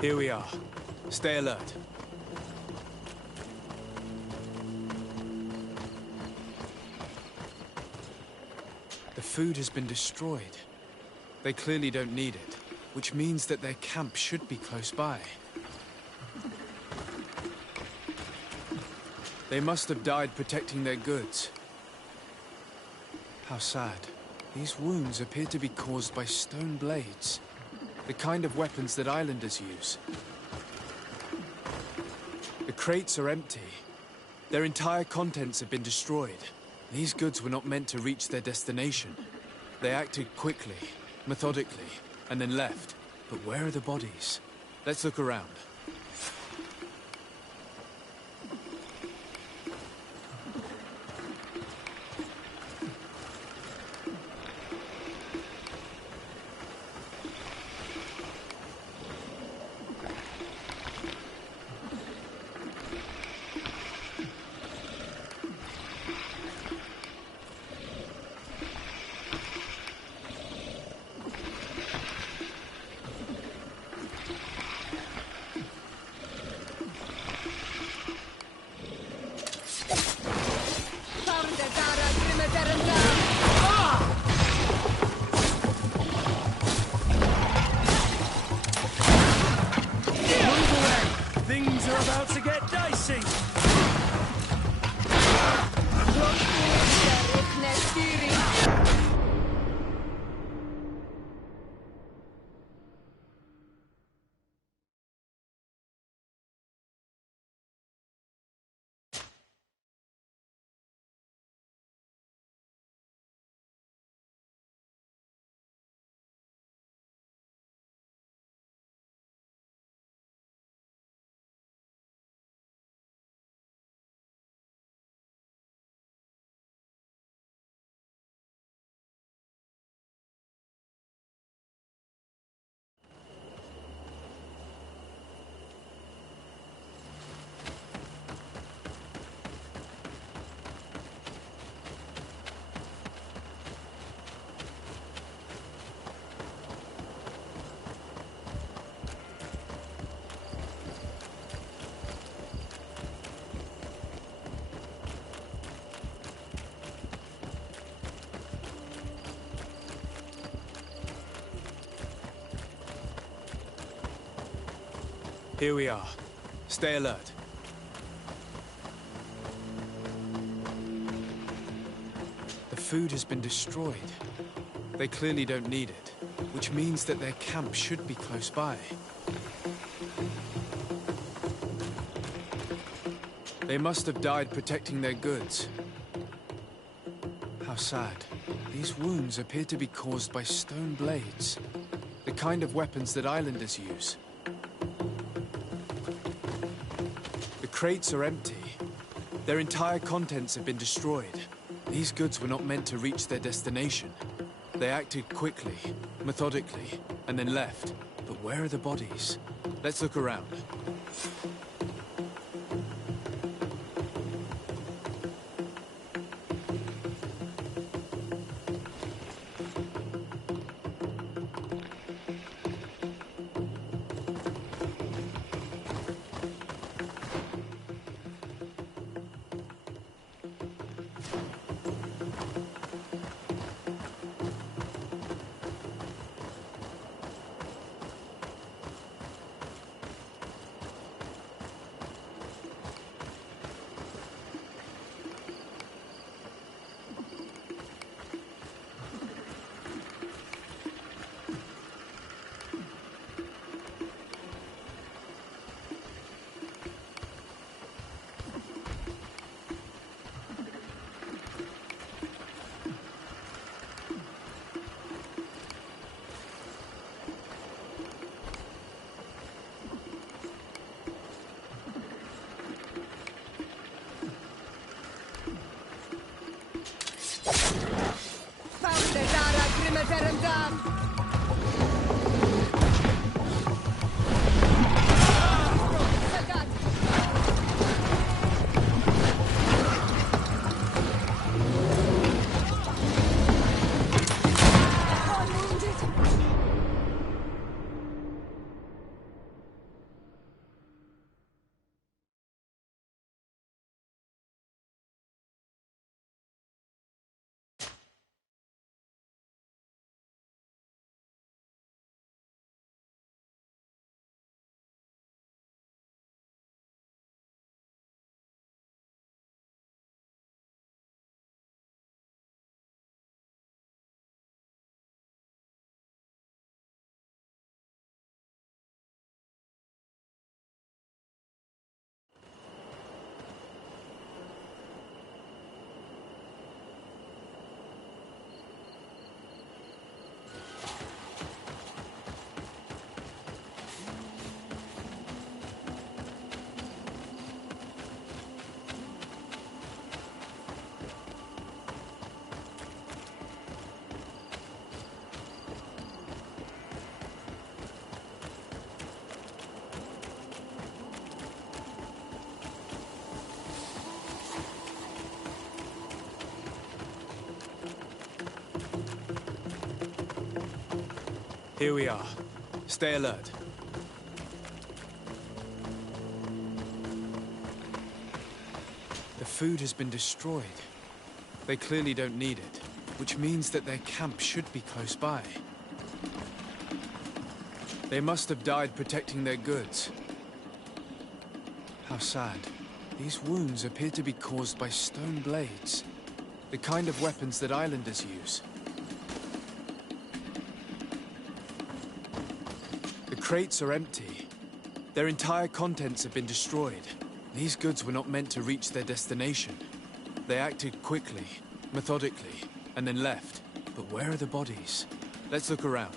Here we are. Stay alert. The food has been destroyed. They clearly don't need it, which means that their camp should be close by. They must have died protecting their goods. How sad. These wounds appear to be caused by stone blades. The kind of weapons that islanders use. The crates are empty. Their entire contents have been destroyed. These goods were not meant to reach their destination. They acted quickly, methodically, and then left. But where are the bodies? Let's look around. Things are about to get dicey! Here we are. Stay alert. The food has been destroyed. They clearly don't need it, which means that their camp should be close by. They must have died protecting their goods. How sad. These wounds appear to be caused by stone blades, the kind of weapons that islanders use. The crates are empty. Their entire contents have been destroyed. These goods were not meant to reach their destination. They acted quickly, methodically, and then left. But where are the bodies? Let's look around. Tear him down! Soldat! One wounded! Here we are. Stay alert. The food has been destroyed. They clearly don't need it, which means that their camp should be close by. They must have died protecting their goods. How sad. These wounds appear to be caused by stone blades, the kind of weapons that islanders use. The crates are empty. Their entire contents have been destroyed. These goods were not meant to reach their destination. They acted quickly, methodically, and then left. But where are the bodies? Let's look around.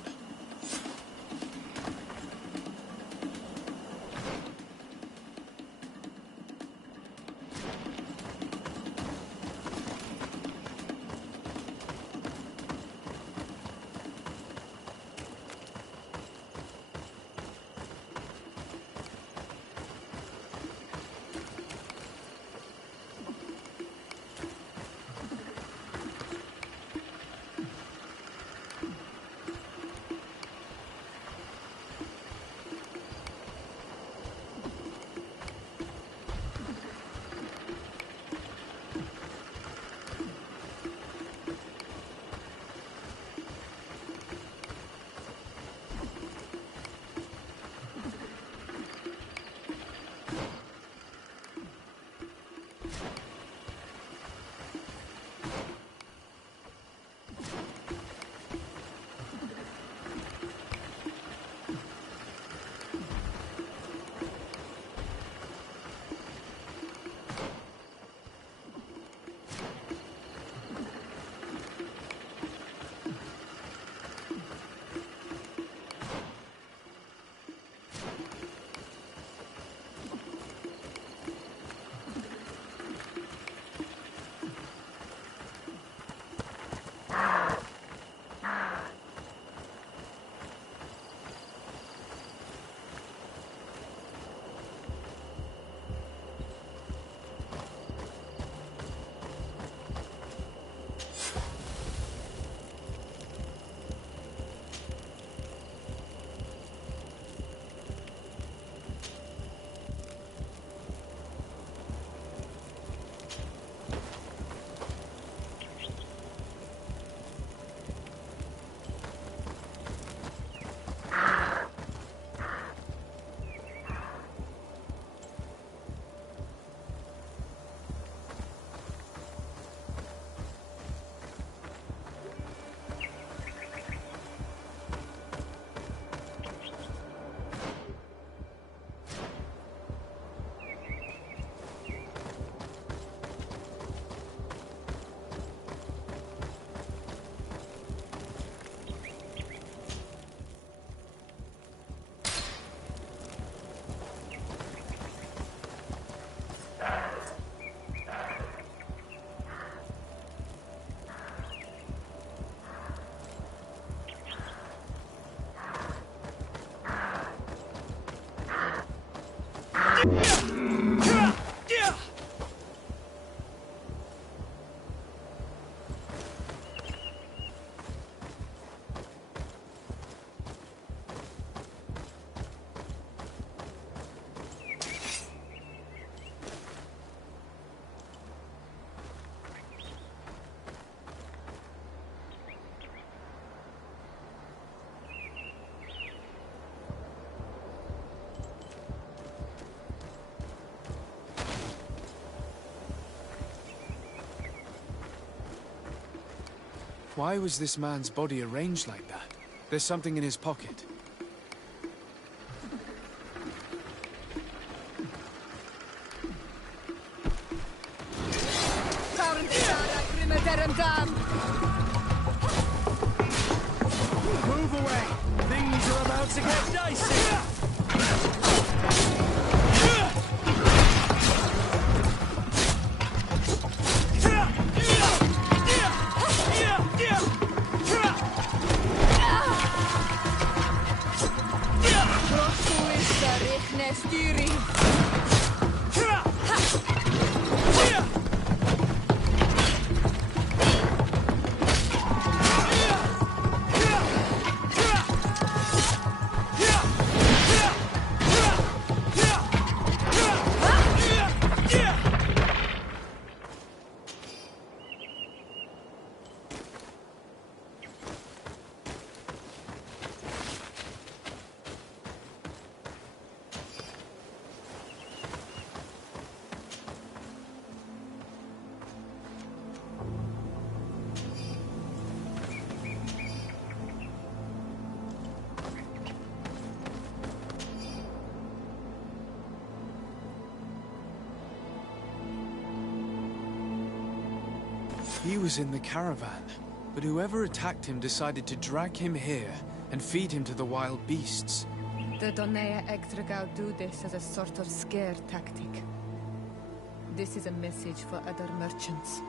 Why was this man's body arranged like that? There's something in his pocket. Move away! Things are about to get dicey! He was in the caravan, but whoever attacked him decided to drag him here and feed him to the wild beasts. The Donea Extragao do this as a sort of scare tactic. This is a message for other merchants.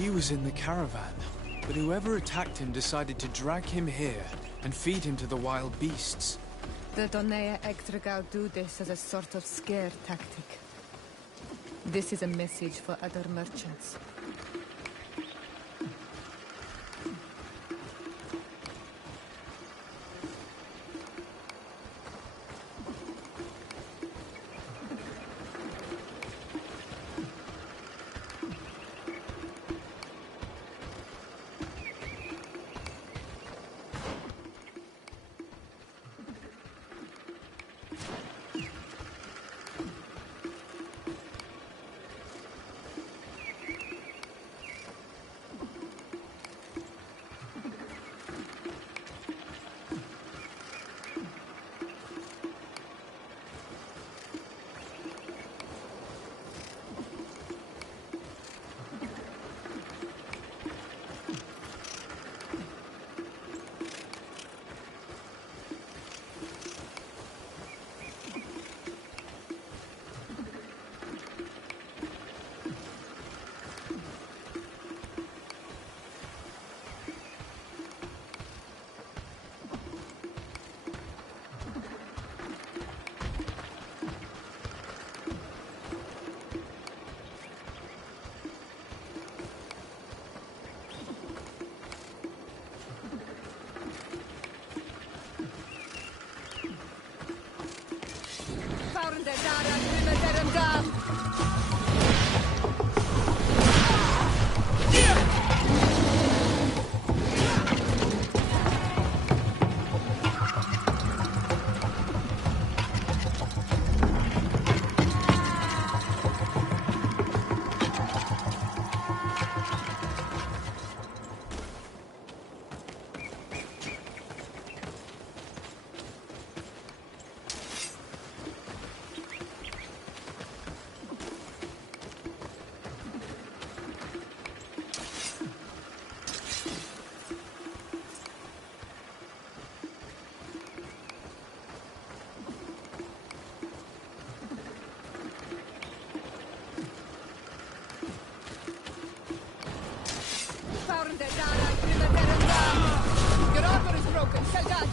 He was in the caravan, but whoever attacked him decided to drag him here and feed him to the wild beasts. The Donea Ektragau do this as a sort of scare tactic. This is a message for other merchants. Your armor is broken. Sell that.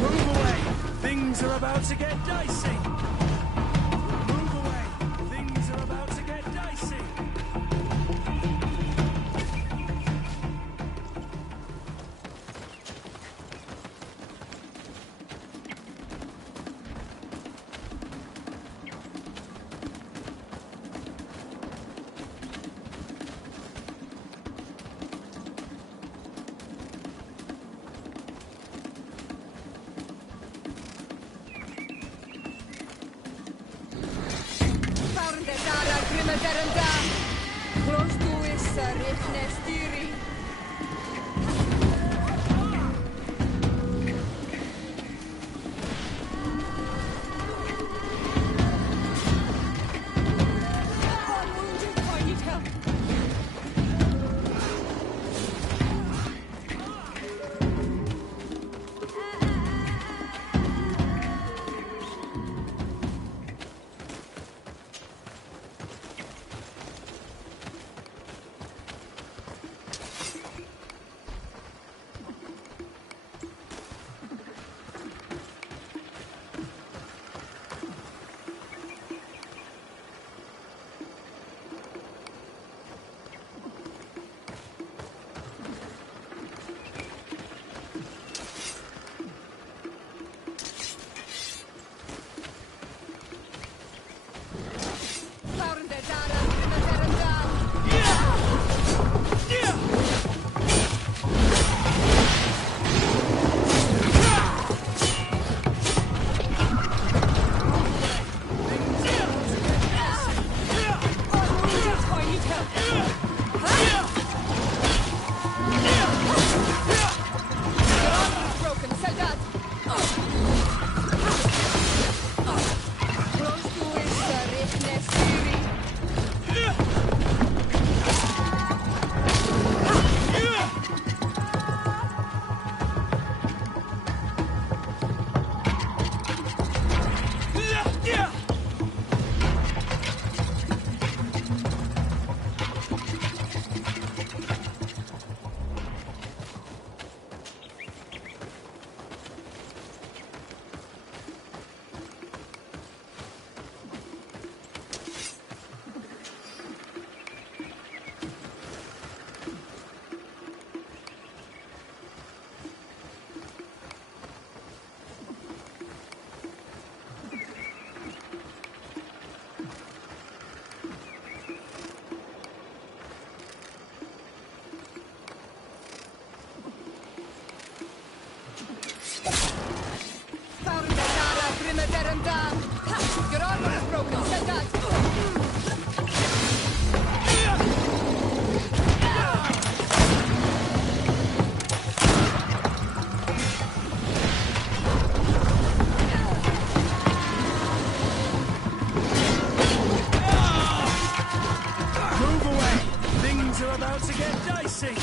Move away! Things are about to get dicey! Move away! Things are about to get dicey! Close to is Rifnestiri. I'm wounded. I need help. about to get dicey.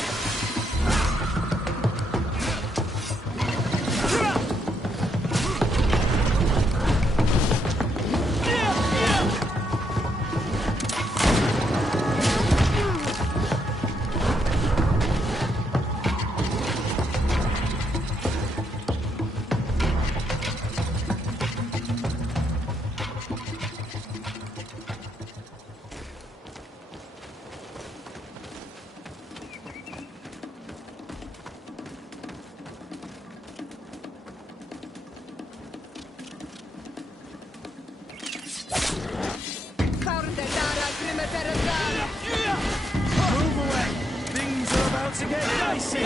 Move away! Things are about to get dicey!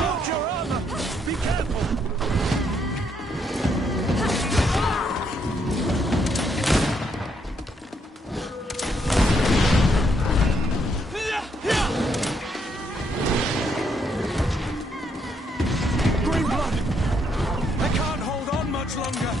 Watch your armor! Be careful! Green blood! I can't hold on much longer!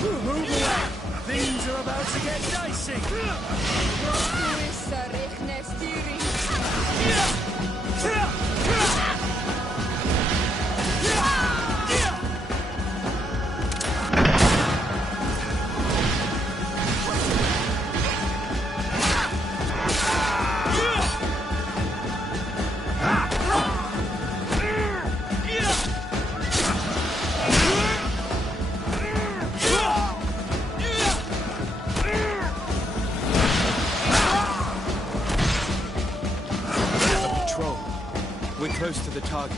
Move away! Things are about to get dicey! We're close to the target.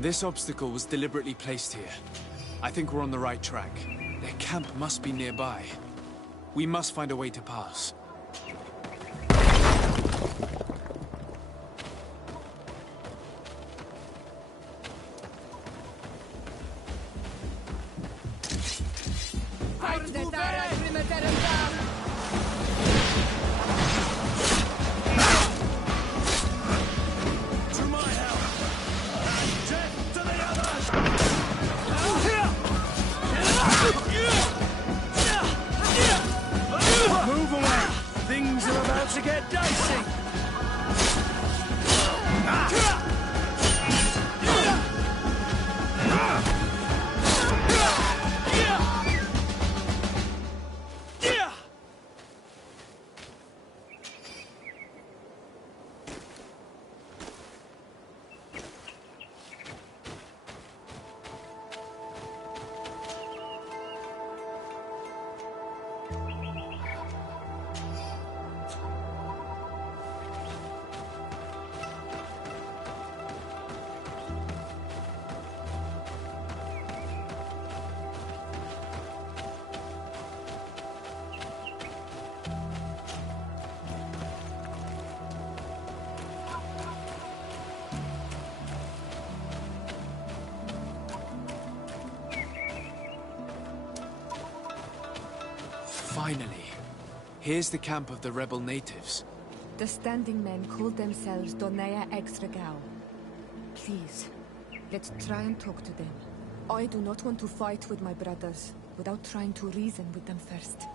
This obstacle was deliberately placed here. I think we're on the right track. Their camp must be nearby. We must find a way to pass. Move away! Things are about to get dicey! Finally. Here's the camp of the rebel natives. The standing men call themselves Donea Exregao. Please, let's try and talk to them. I do not want to fight with my brothers without trying to reason with them first.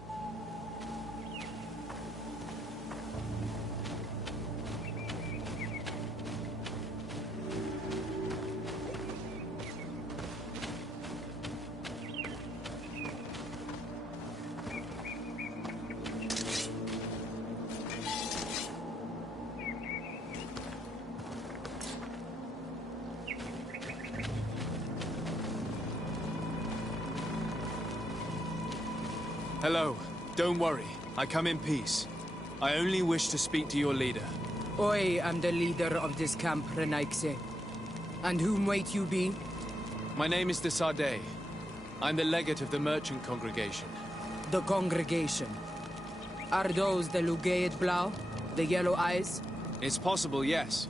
Hello. Don't worry. I come in peace. I only wish to speak to your leader. I am the leader of this camp, Renaikse. And whom might you be? My name is de Sardet. I'm the legate of the merchant congregation. The congregation. Are those the Lugaid Blau? The yellow eyes? It's possible, yes.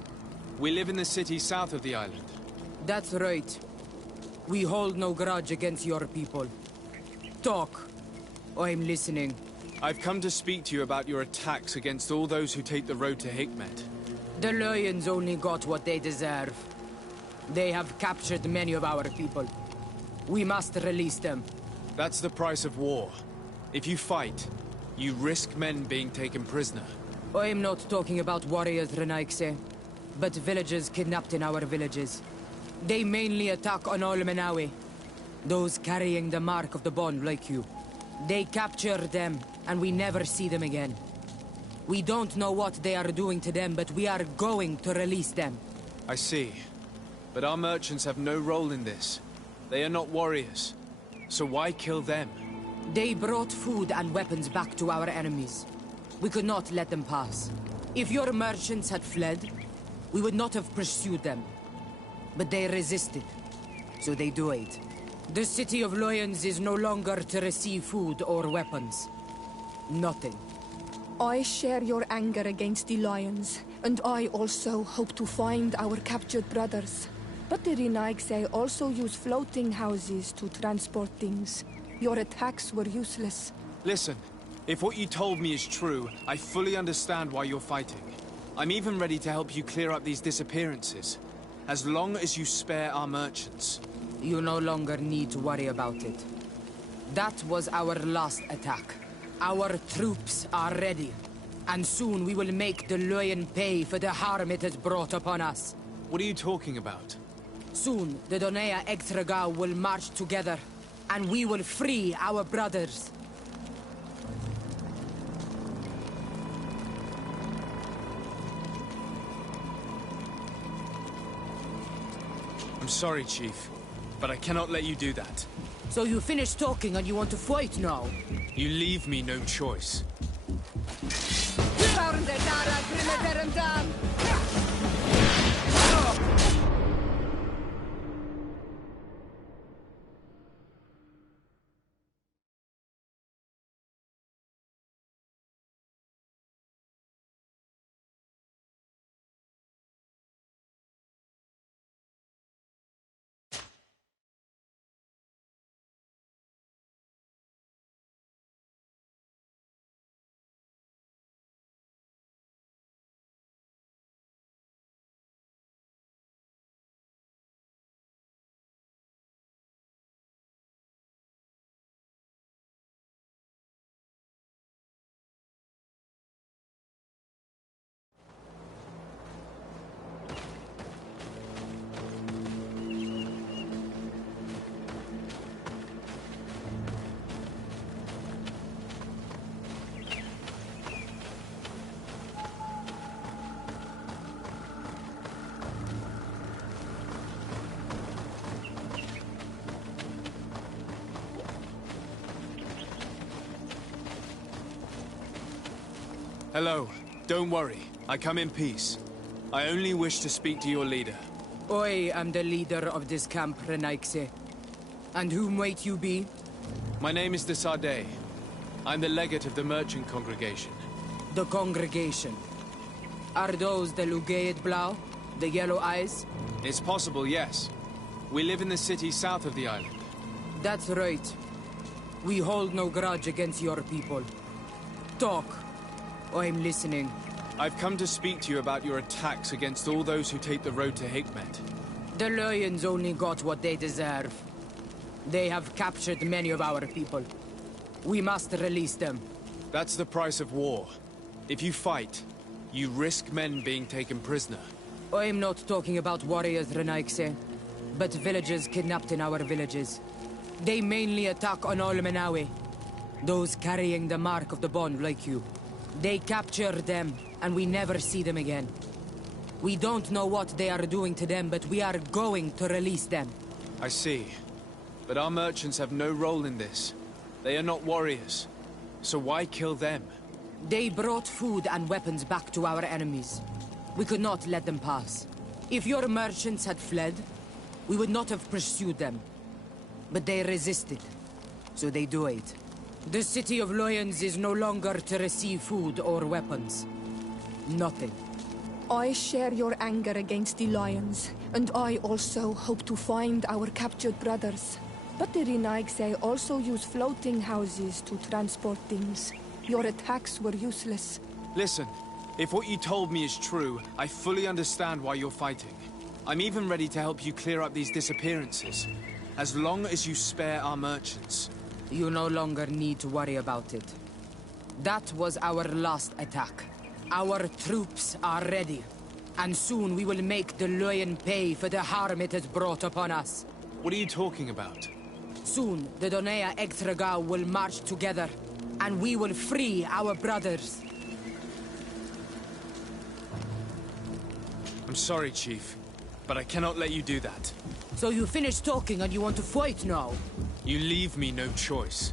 We live in the city south of the island. That's right. We hold no grudge against your people. Talk. I'm listening. I've come to speak to you about your attacks against all those who take the road to Hikmet. The Lions only got what they deserve. They have captured many of our people. We must release them. That's the price of war. If you fight, you risk men being taken prisoner. I'm not talking about warriors, Renaikse, but villagers kidnapped in our villages. They mainly attack on Olmenawi, those carrying the mark of the bond like you. They capture them, and we never see them again. We don't know what they are doing to them, but we are going to release them. I see. But our merchants have no role in this. They are not warriors. So why kill them? They brought food and weapons back to our enemies. We could not let them pass. If your merchants had fled, we would not have pursued them. But they resisted, so they died. The city of Lions is no longer to receive food or weapons. Nothing. I share your anger against the Lions, and I also hope to find our captured brothers. But the Renaigse also use floating houses to transport things. Your attacks were useless. Listen, if what you told me is true, I fully understand why you're fighting. I'm even ready to help you clear up these disappearances, as long as you spare our merchants. You no longer need to worry about it. That was our last attack. Our troops are ready. And soon we will make the Lion pay for the harm it has brought upon us. What are you talking about? Soon, the Donea Exregao will march together, and we will free our brothers. I'm sorry, Chief, but I cannot let you do that. So you finished talking and you want to fight now? You leave me no choice. Hello. Don't worry. I come in peace. I only wish to speak to your leader. I am the leader of this camp, Renaikse. And who might you be? My name is de Sardet. I'm the legate of the merchant congregation. The congregation. Are those the Lugaid Blau? The Yellow Eyes? It's possible, yes. We live in the city south of the island. That's right. We hold no grudge against your people. Talk. I'm listening. I've come to speak to you about your attacks against all those who take the road to Hikmet. The Lions only got what they deserve. They have captured many of our people. We must release them. That's the price of war. If you fight, you risk men being taken prisoner. I'm not talking about warriors, Renaikse, but villagers kidnapped in our villages. They mainly attack on Olmenawe, those carrying the mark of the bond like you. They capture them, and we never see them again. We don't know what they are doing to them, but we are going to release them. I see. But our merchants have no role in this. They are not warriors. So why kill them? They brought food and weapons back to our enemies. We could not let them pass. If your merchants had fled, we would not have pursued them. But they resisted, so they died. The city of Lions is no longer to receive food or weapons. Nothing. I share your anger against the Lions, and I also hope to find our captured brothers. But the Renaigse also use floating houses to transport things. Your attacks were useless. Listen, if what you told me is true, I fully understand why you're fighting. I'm even ready to help you clear up these disappearances, as long as you spare our merchants. You no longer need to worry about it. That was our last attack. Our troops are ready, and soon we will make the Lion pay for the harm it has brought upon us. What are you talking about? Soon, the Donea Ektragau will march together, and we will free our brothers. I'm sorry, Chief, but I cannot let you do that. So you finished talking and you want to fight now? You leave me no choice.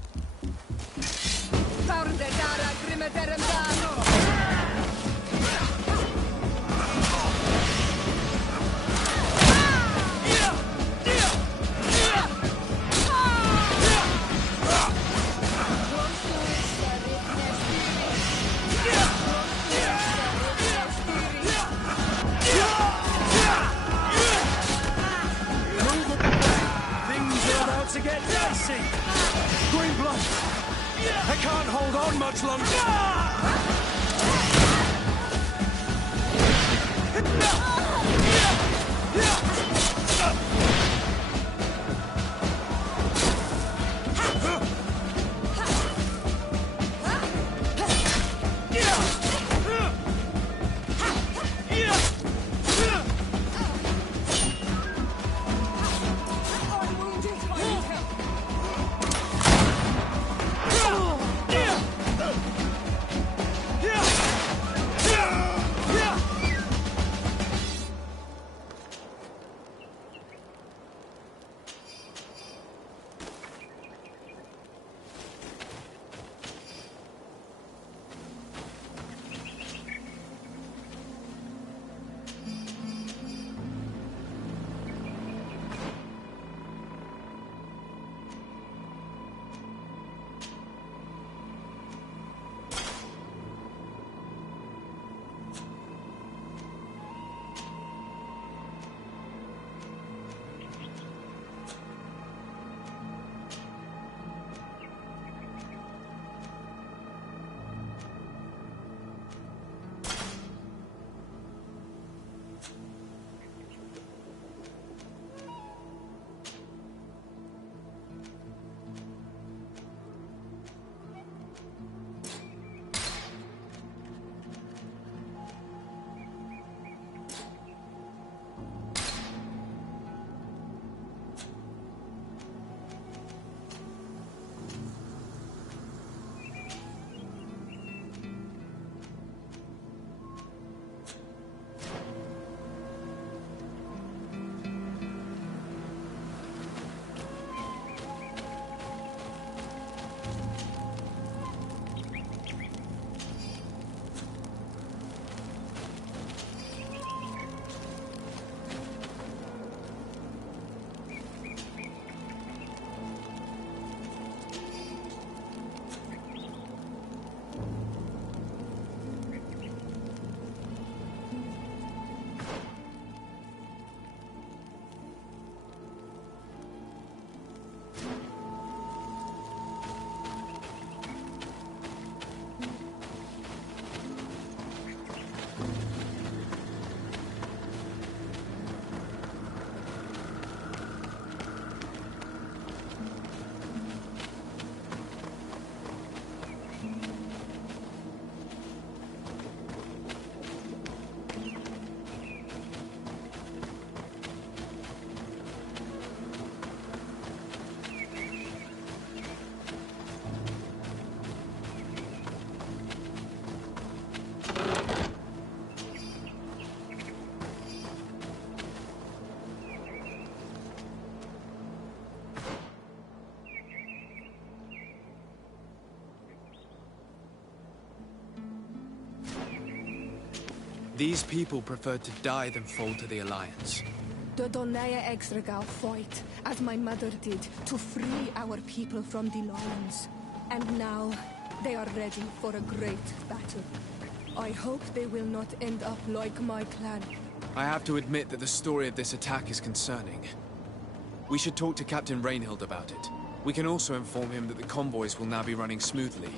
To get dicey. Green blood. I can't hold on much longer. These people preferred to die than fall to the Alliance. The Donaya Exregal fought, as my mother did, to free our people from the Lions. And now, they are ready for a great battle. I hope they will not end up like my clan. I have to admit that the story of this attack is concerning. We should talk to Captain Rainhild about it. We can also inform him that the convoys will now be running smoothly.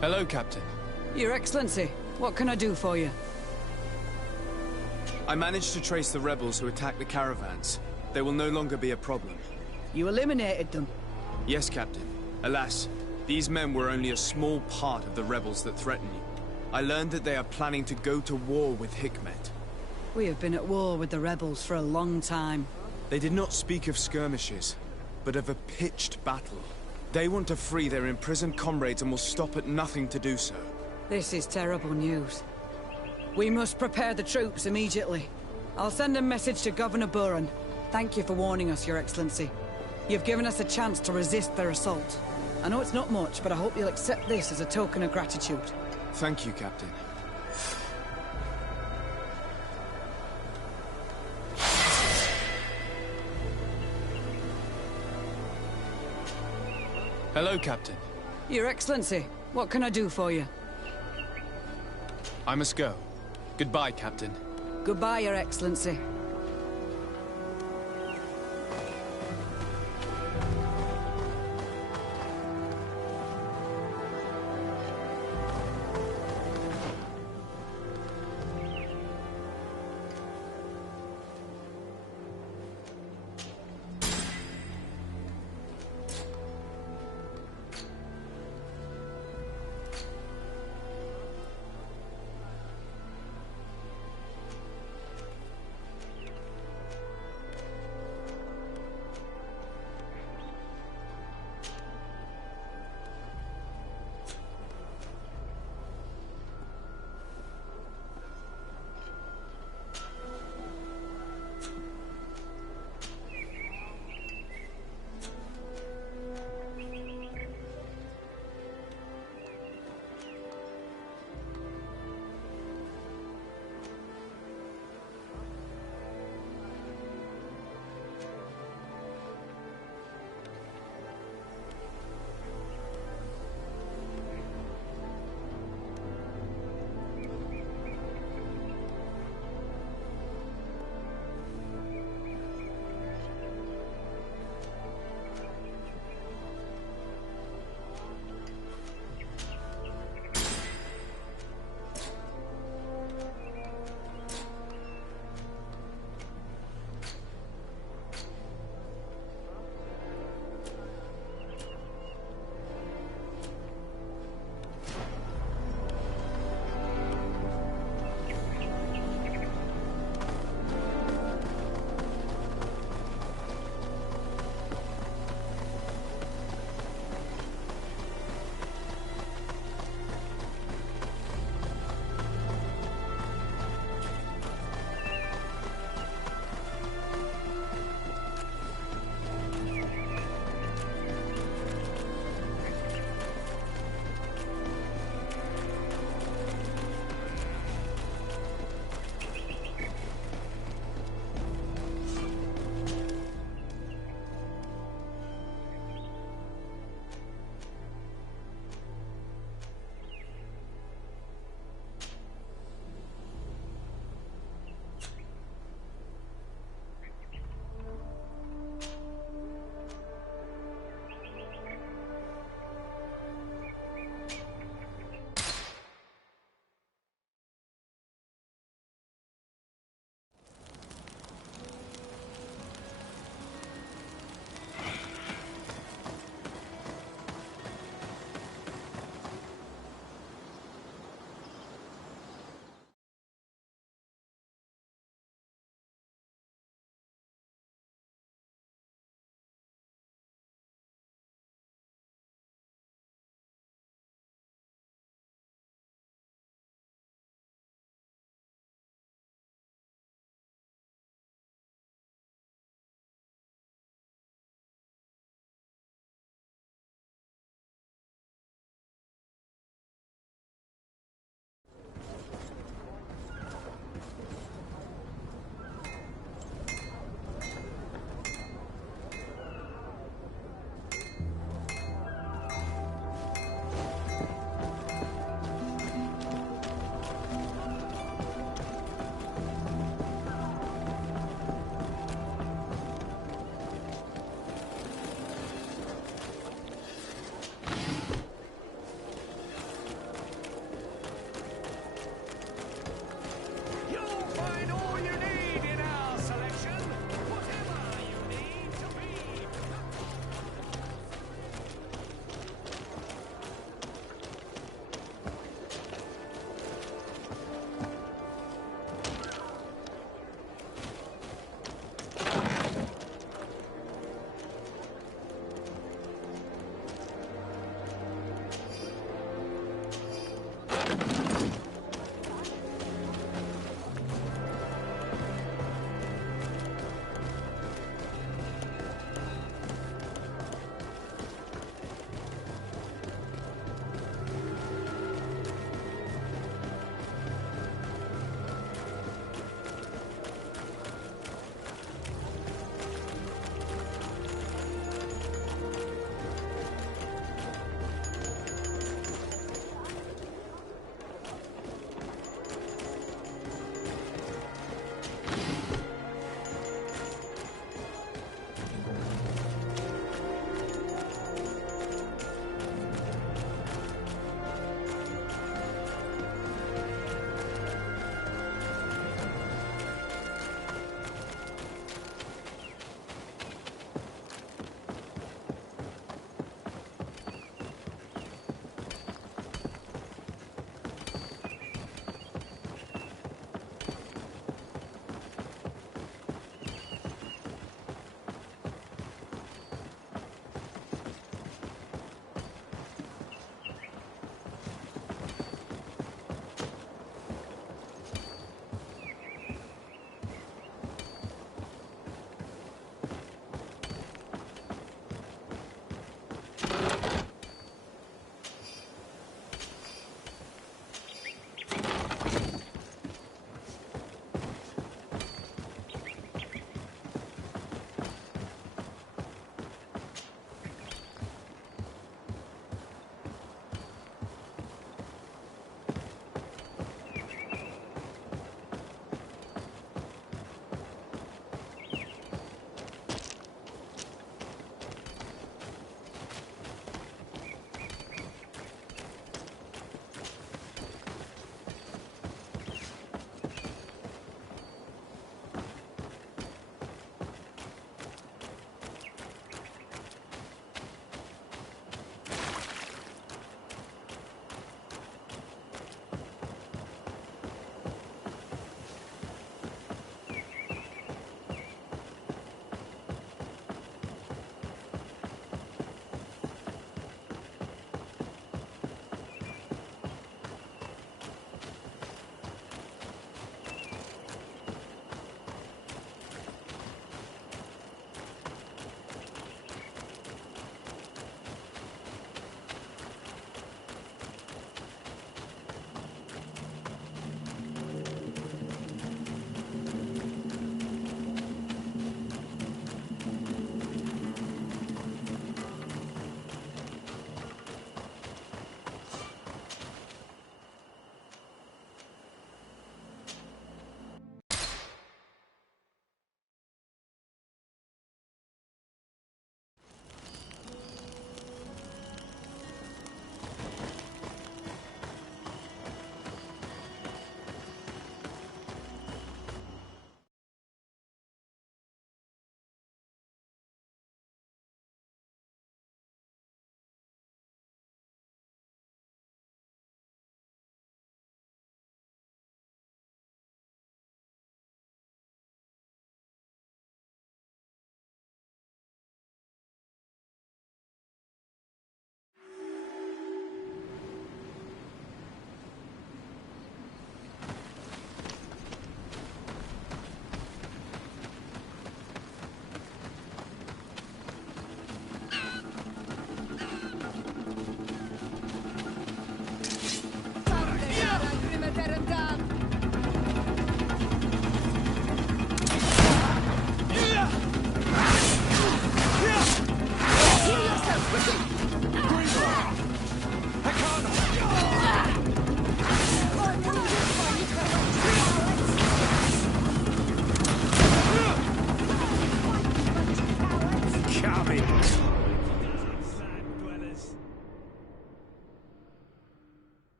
Hello, Captain. Your Excellency, what can I do for you? I managed to trace the rebels who attacked the caravans. They will no longer be a problem. You eliminated them? Yes, Captain. Alas, these men were only a small part of the rebels that threaten you. I learned that they are planning to go to war with Hikmet. We have been at war with the rebels for a long time. They did not speak of skirmishes, but of a pitched battle. They want to free their imprisoned comrades and will stop at nothing to do so. This is terrible news. We must prepare the troops immediately. I'll send a message to Governor Buran. Thank you for warning us, Your Excellency. You've given us a chance to resist their assault. I know it's not much, but I hope you'll accept this as a token of gratitude. Thank you, Captain. Hello, Captain. Your Excellency, what can I do for you? I must go. Goodbye, Captain. Goodbye, Your Excellency.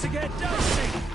To get dicey.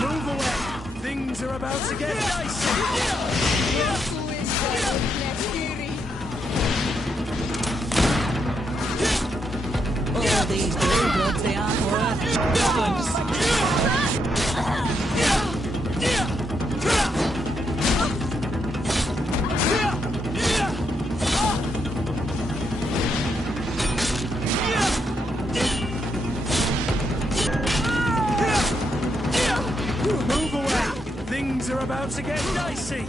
Move away! Things are about to get dicey! All these blue bloods, they aren't worth problems. Move away! Things are about to get dicey!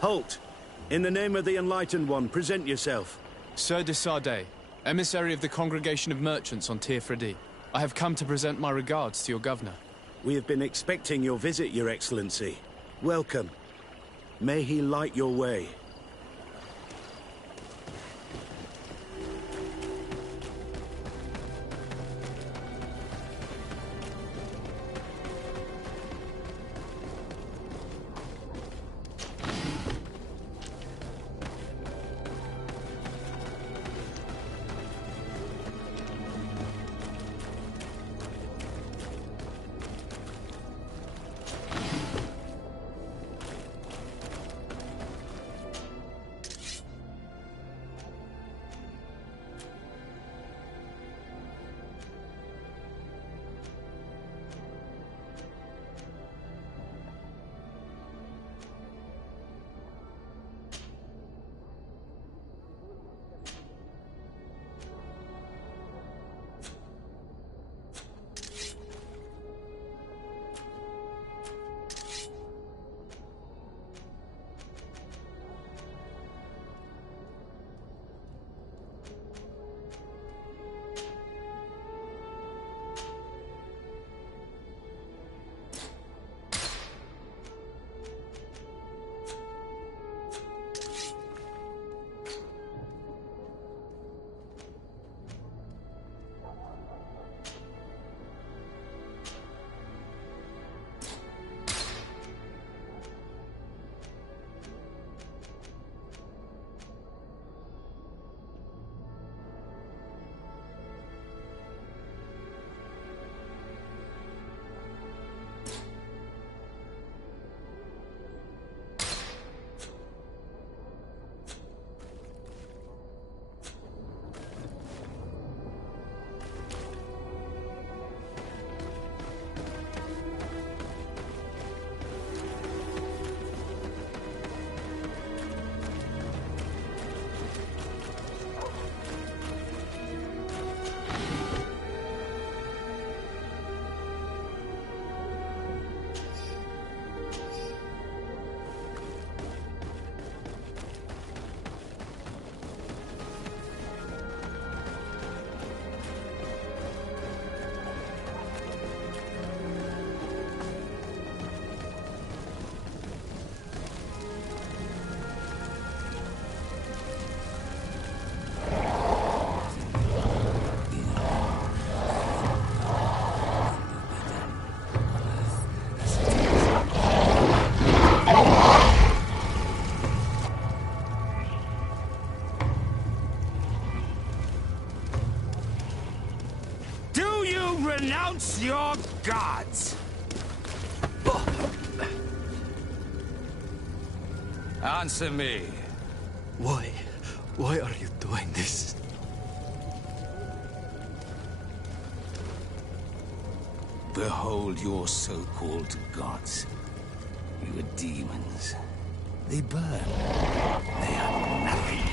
Halt! In the name of the Enlightened One, present yourself. Sir de Sardet, emissary of the Congregation of Merchants on Tir Fredi. I have come to present my regards to your governor. We have been expecting your visit, Your Excellency. Welcome. May he light your way. renounce your gods? Answer me. Why? Why are you doing this? Behold your so-called gods. You are demons. They burn. They are nothing.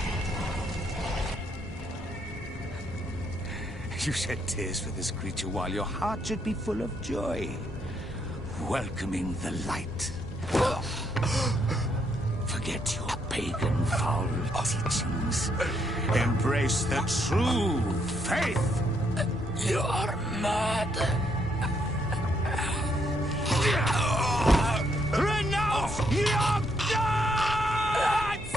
You shed tears for this creature while your heart should be full of joy, welcoming the light. Forget your pagan foul teachings. Embrace the true faith. You are mad. Renounce your gods!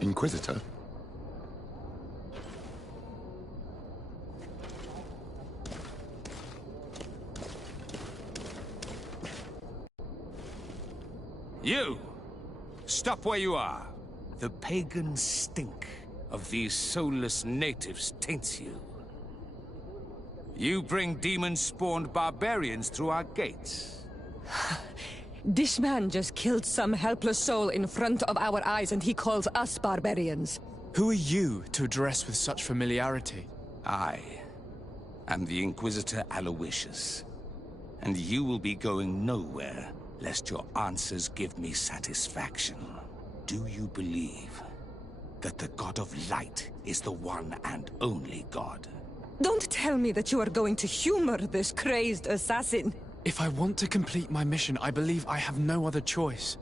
Inquisitor? You! Stop where you are. The pagan stink of these soulless natives taints you. You bring demon-spawned barbarians through our gates. This man just killed some helpless soul in front of our eyes, and he calls us barbarians. Who are you to address with such familiarity? I am the Inquisitor Aloysius, and you will be going nowhere lest your answers give me satisfaction. Do you believe that the God of Light is the one and only God? Don't tell me that you are going to humor this crazed assassin. If I want to complete my mission, I believe I have no other choice.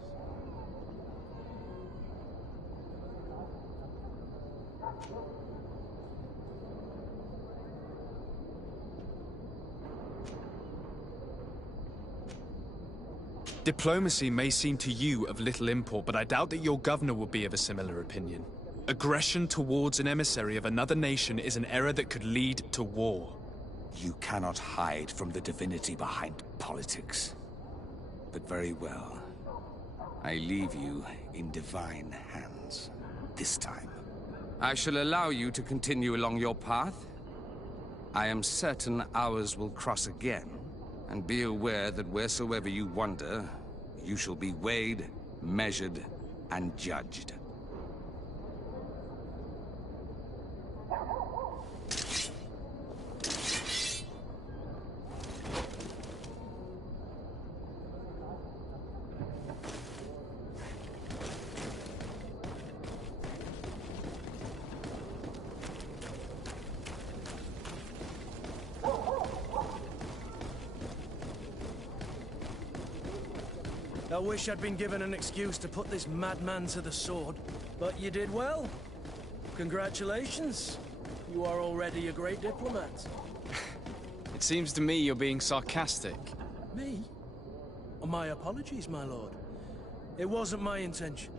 Diplomacy may seem to you of little import, but I doubt that your governor will be of a similar opinion. Aggression towards an emissary of another nation is an error that could lead to war. You cannot hide from the divinity behind politics. But very well. I leave you in divine hands. This time. I shall allow you to continue along your path. I am certain ours will cross again. And be aware that wheresoever you wander, you shall be weighed, measured, and judged. I wish I'd been given an excuse to put this madman to the sword. But you did well. Congratulations. You are already a great diplomat. It seems to me you're being sarcastic. Me? Oh, my apologies, my lord. It wasn't my intention.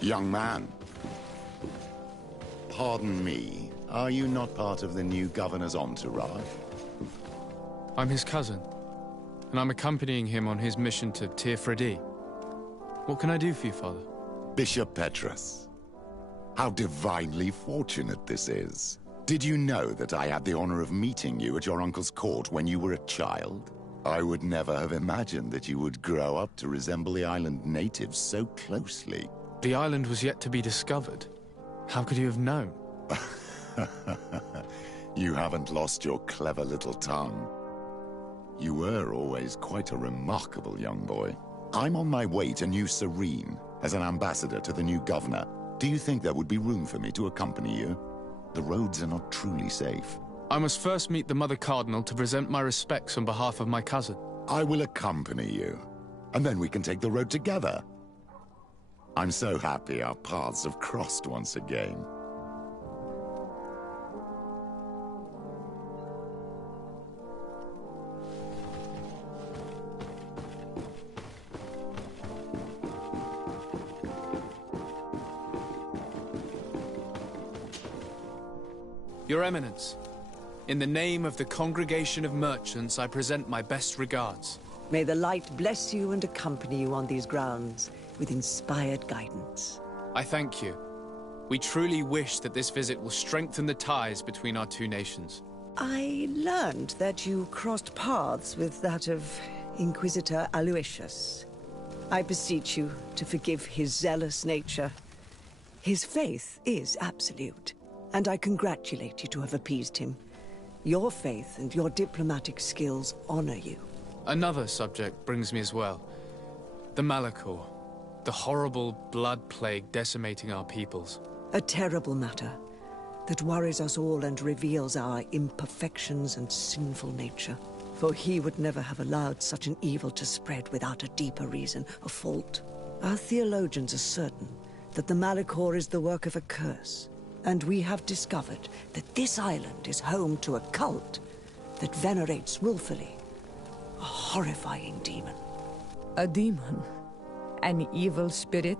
Young man. Pardon me. Are you not part of the new governor's entourage? I'm his cousin, and I'm accompanying him on his mission to Tir-Fredi. What can I do for you, Father? Bishop Petrus. How divinely fortunate this is. Did you know that I had the honor of meeting you at your uncle's court when you were a child? I would never have imagined that you would grow up to resemble the island natives so closely. The island was yet to be discovered. How could you have known? You haven't lost your clever little tongue. You were always quite a remarkable young boy. I'm on my way to New Serene as an ambassador to the new governor. Do you think there would be room for me to accompany you? The roads are not truly safe. I must first meet the Mother Cardinal to present my respects on behalf of my cousin. I will accompany you, and then we can take the road together. I'm so happy our paths have crossed once again. Your Eminence, in the name of the Congregation of Merchants, I present my best regards. May the light bless you and accompany you on these grounds with inspired guidance. I thank you. We truly wish that this visit will strengthen the ties between our two nations. I learned that you crossed paths with that of Inquisitor Aloysius. I beseech you to forgive his zealous nature. His faith is absolute, and I congratulate you to have appeased him. Your faith and your diplomatic skills honor you. Another subject brings me as well. The Malachor. The horrible blood plague decimating our peoples. A terrible matter that worries us all and reveals our imperfections and sinful nature. For he would never have allowed such an evil to spread without a deeper reason, a fault. Our theologians are certain that the Malachor is the work of a curse, and we have discovered that this island is home to a cult that venerates willfully a horrifying demon. A demon? An evil spirit?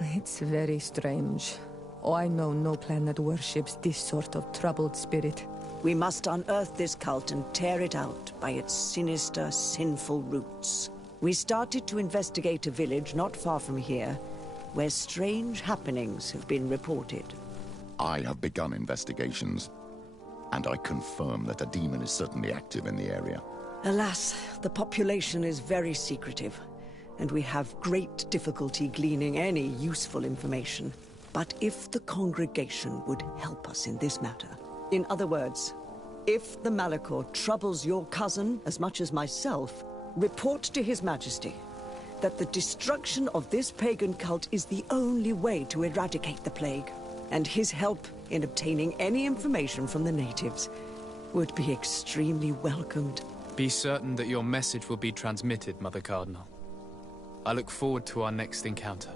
It's very strange. Oh, I know no planet worships this sort of troubled spirit. We must unearth this cult and tear it out by its sinister, sinful roots. We started to investigate a village not far from here, where strange happenings have been reported. I have begun investigations, and I confirm that a demon is certainly active in the area. Alas, the population is very secretive, and we have great difficulty gleaning any useful information. But if the congregation would help us in this matter, in other words, if the Malachor troubles your cousin as much as myself, report to His Majesty that the destruction of this pagan cult is the only way to eradicate the plague, and his help in obtaining any information from the natives would be extremely welcomed. Be certain that your message will be transmitted, Mother Cardinal. I look forward to our next encounter.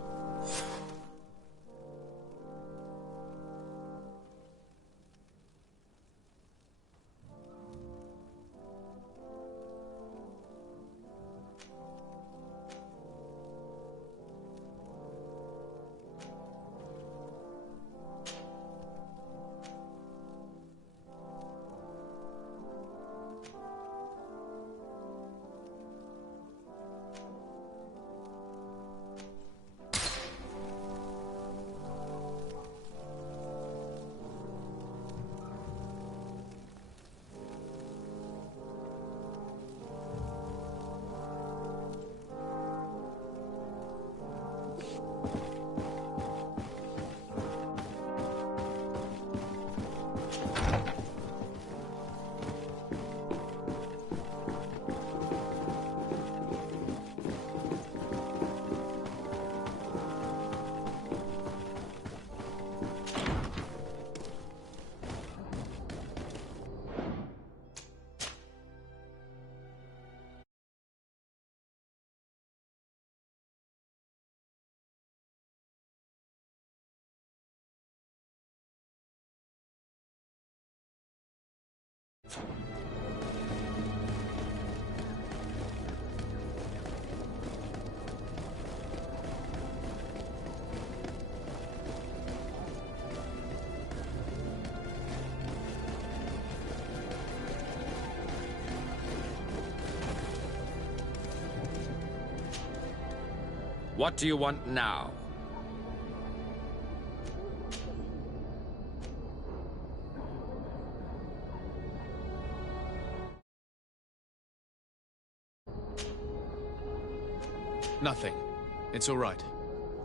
What do you want now? Nothing. It's all right.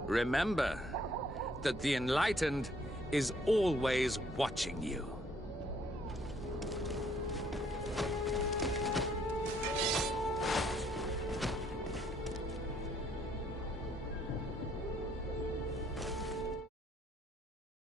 Remember that the Enlightened is always watching you.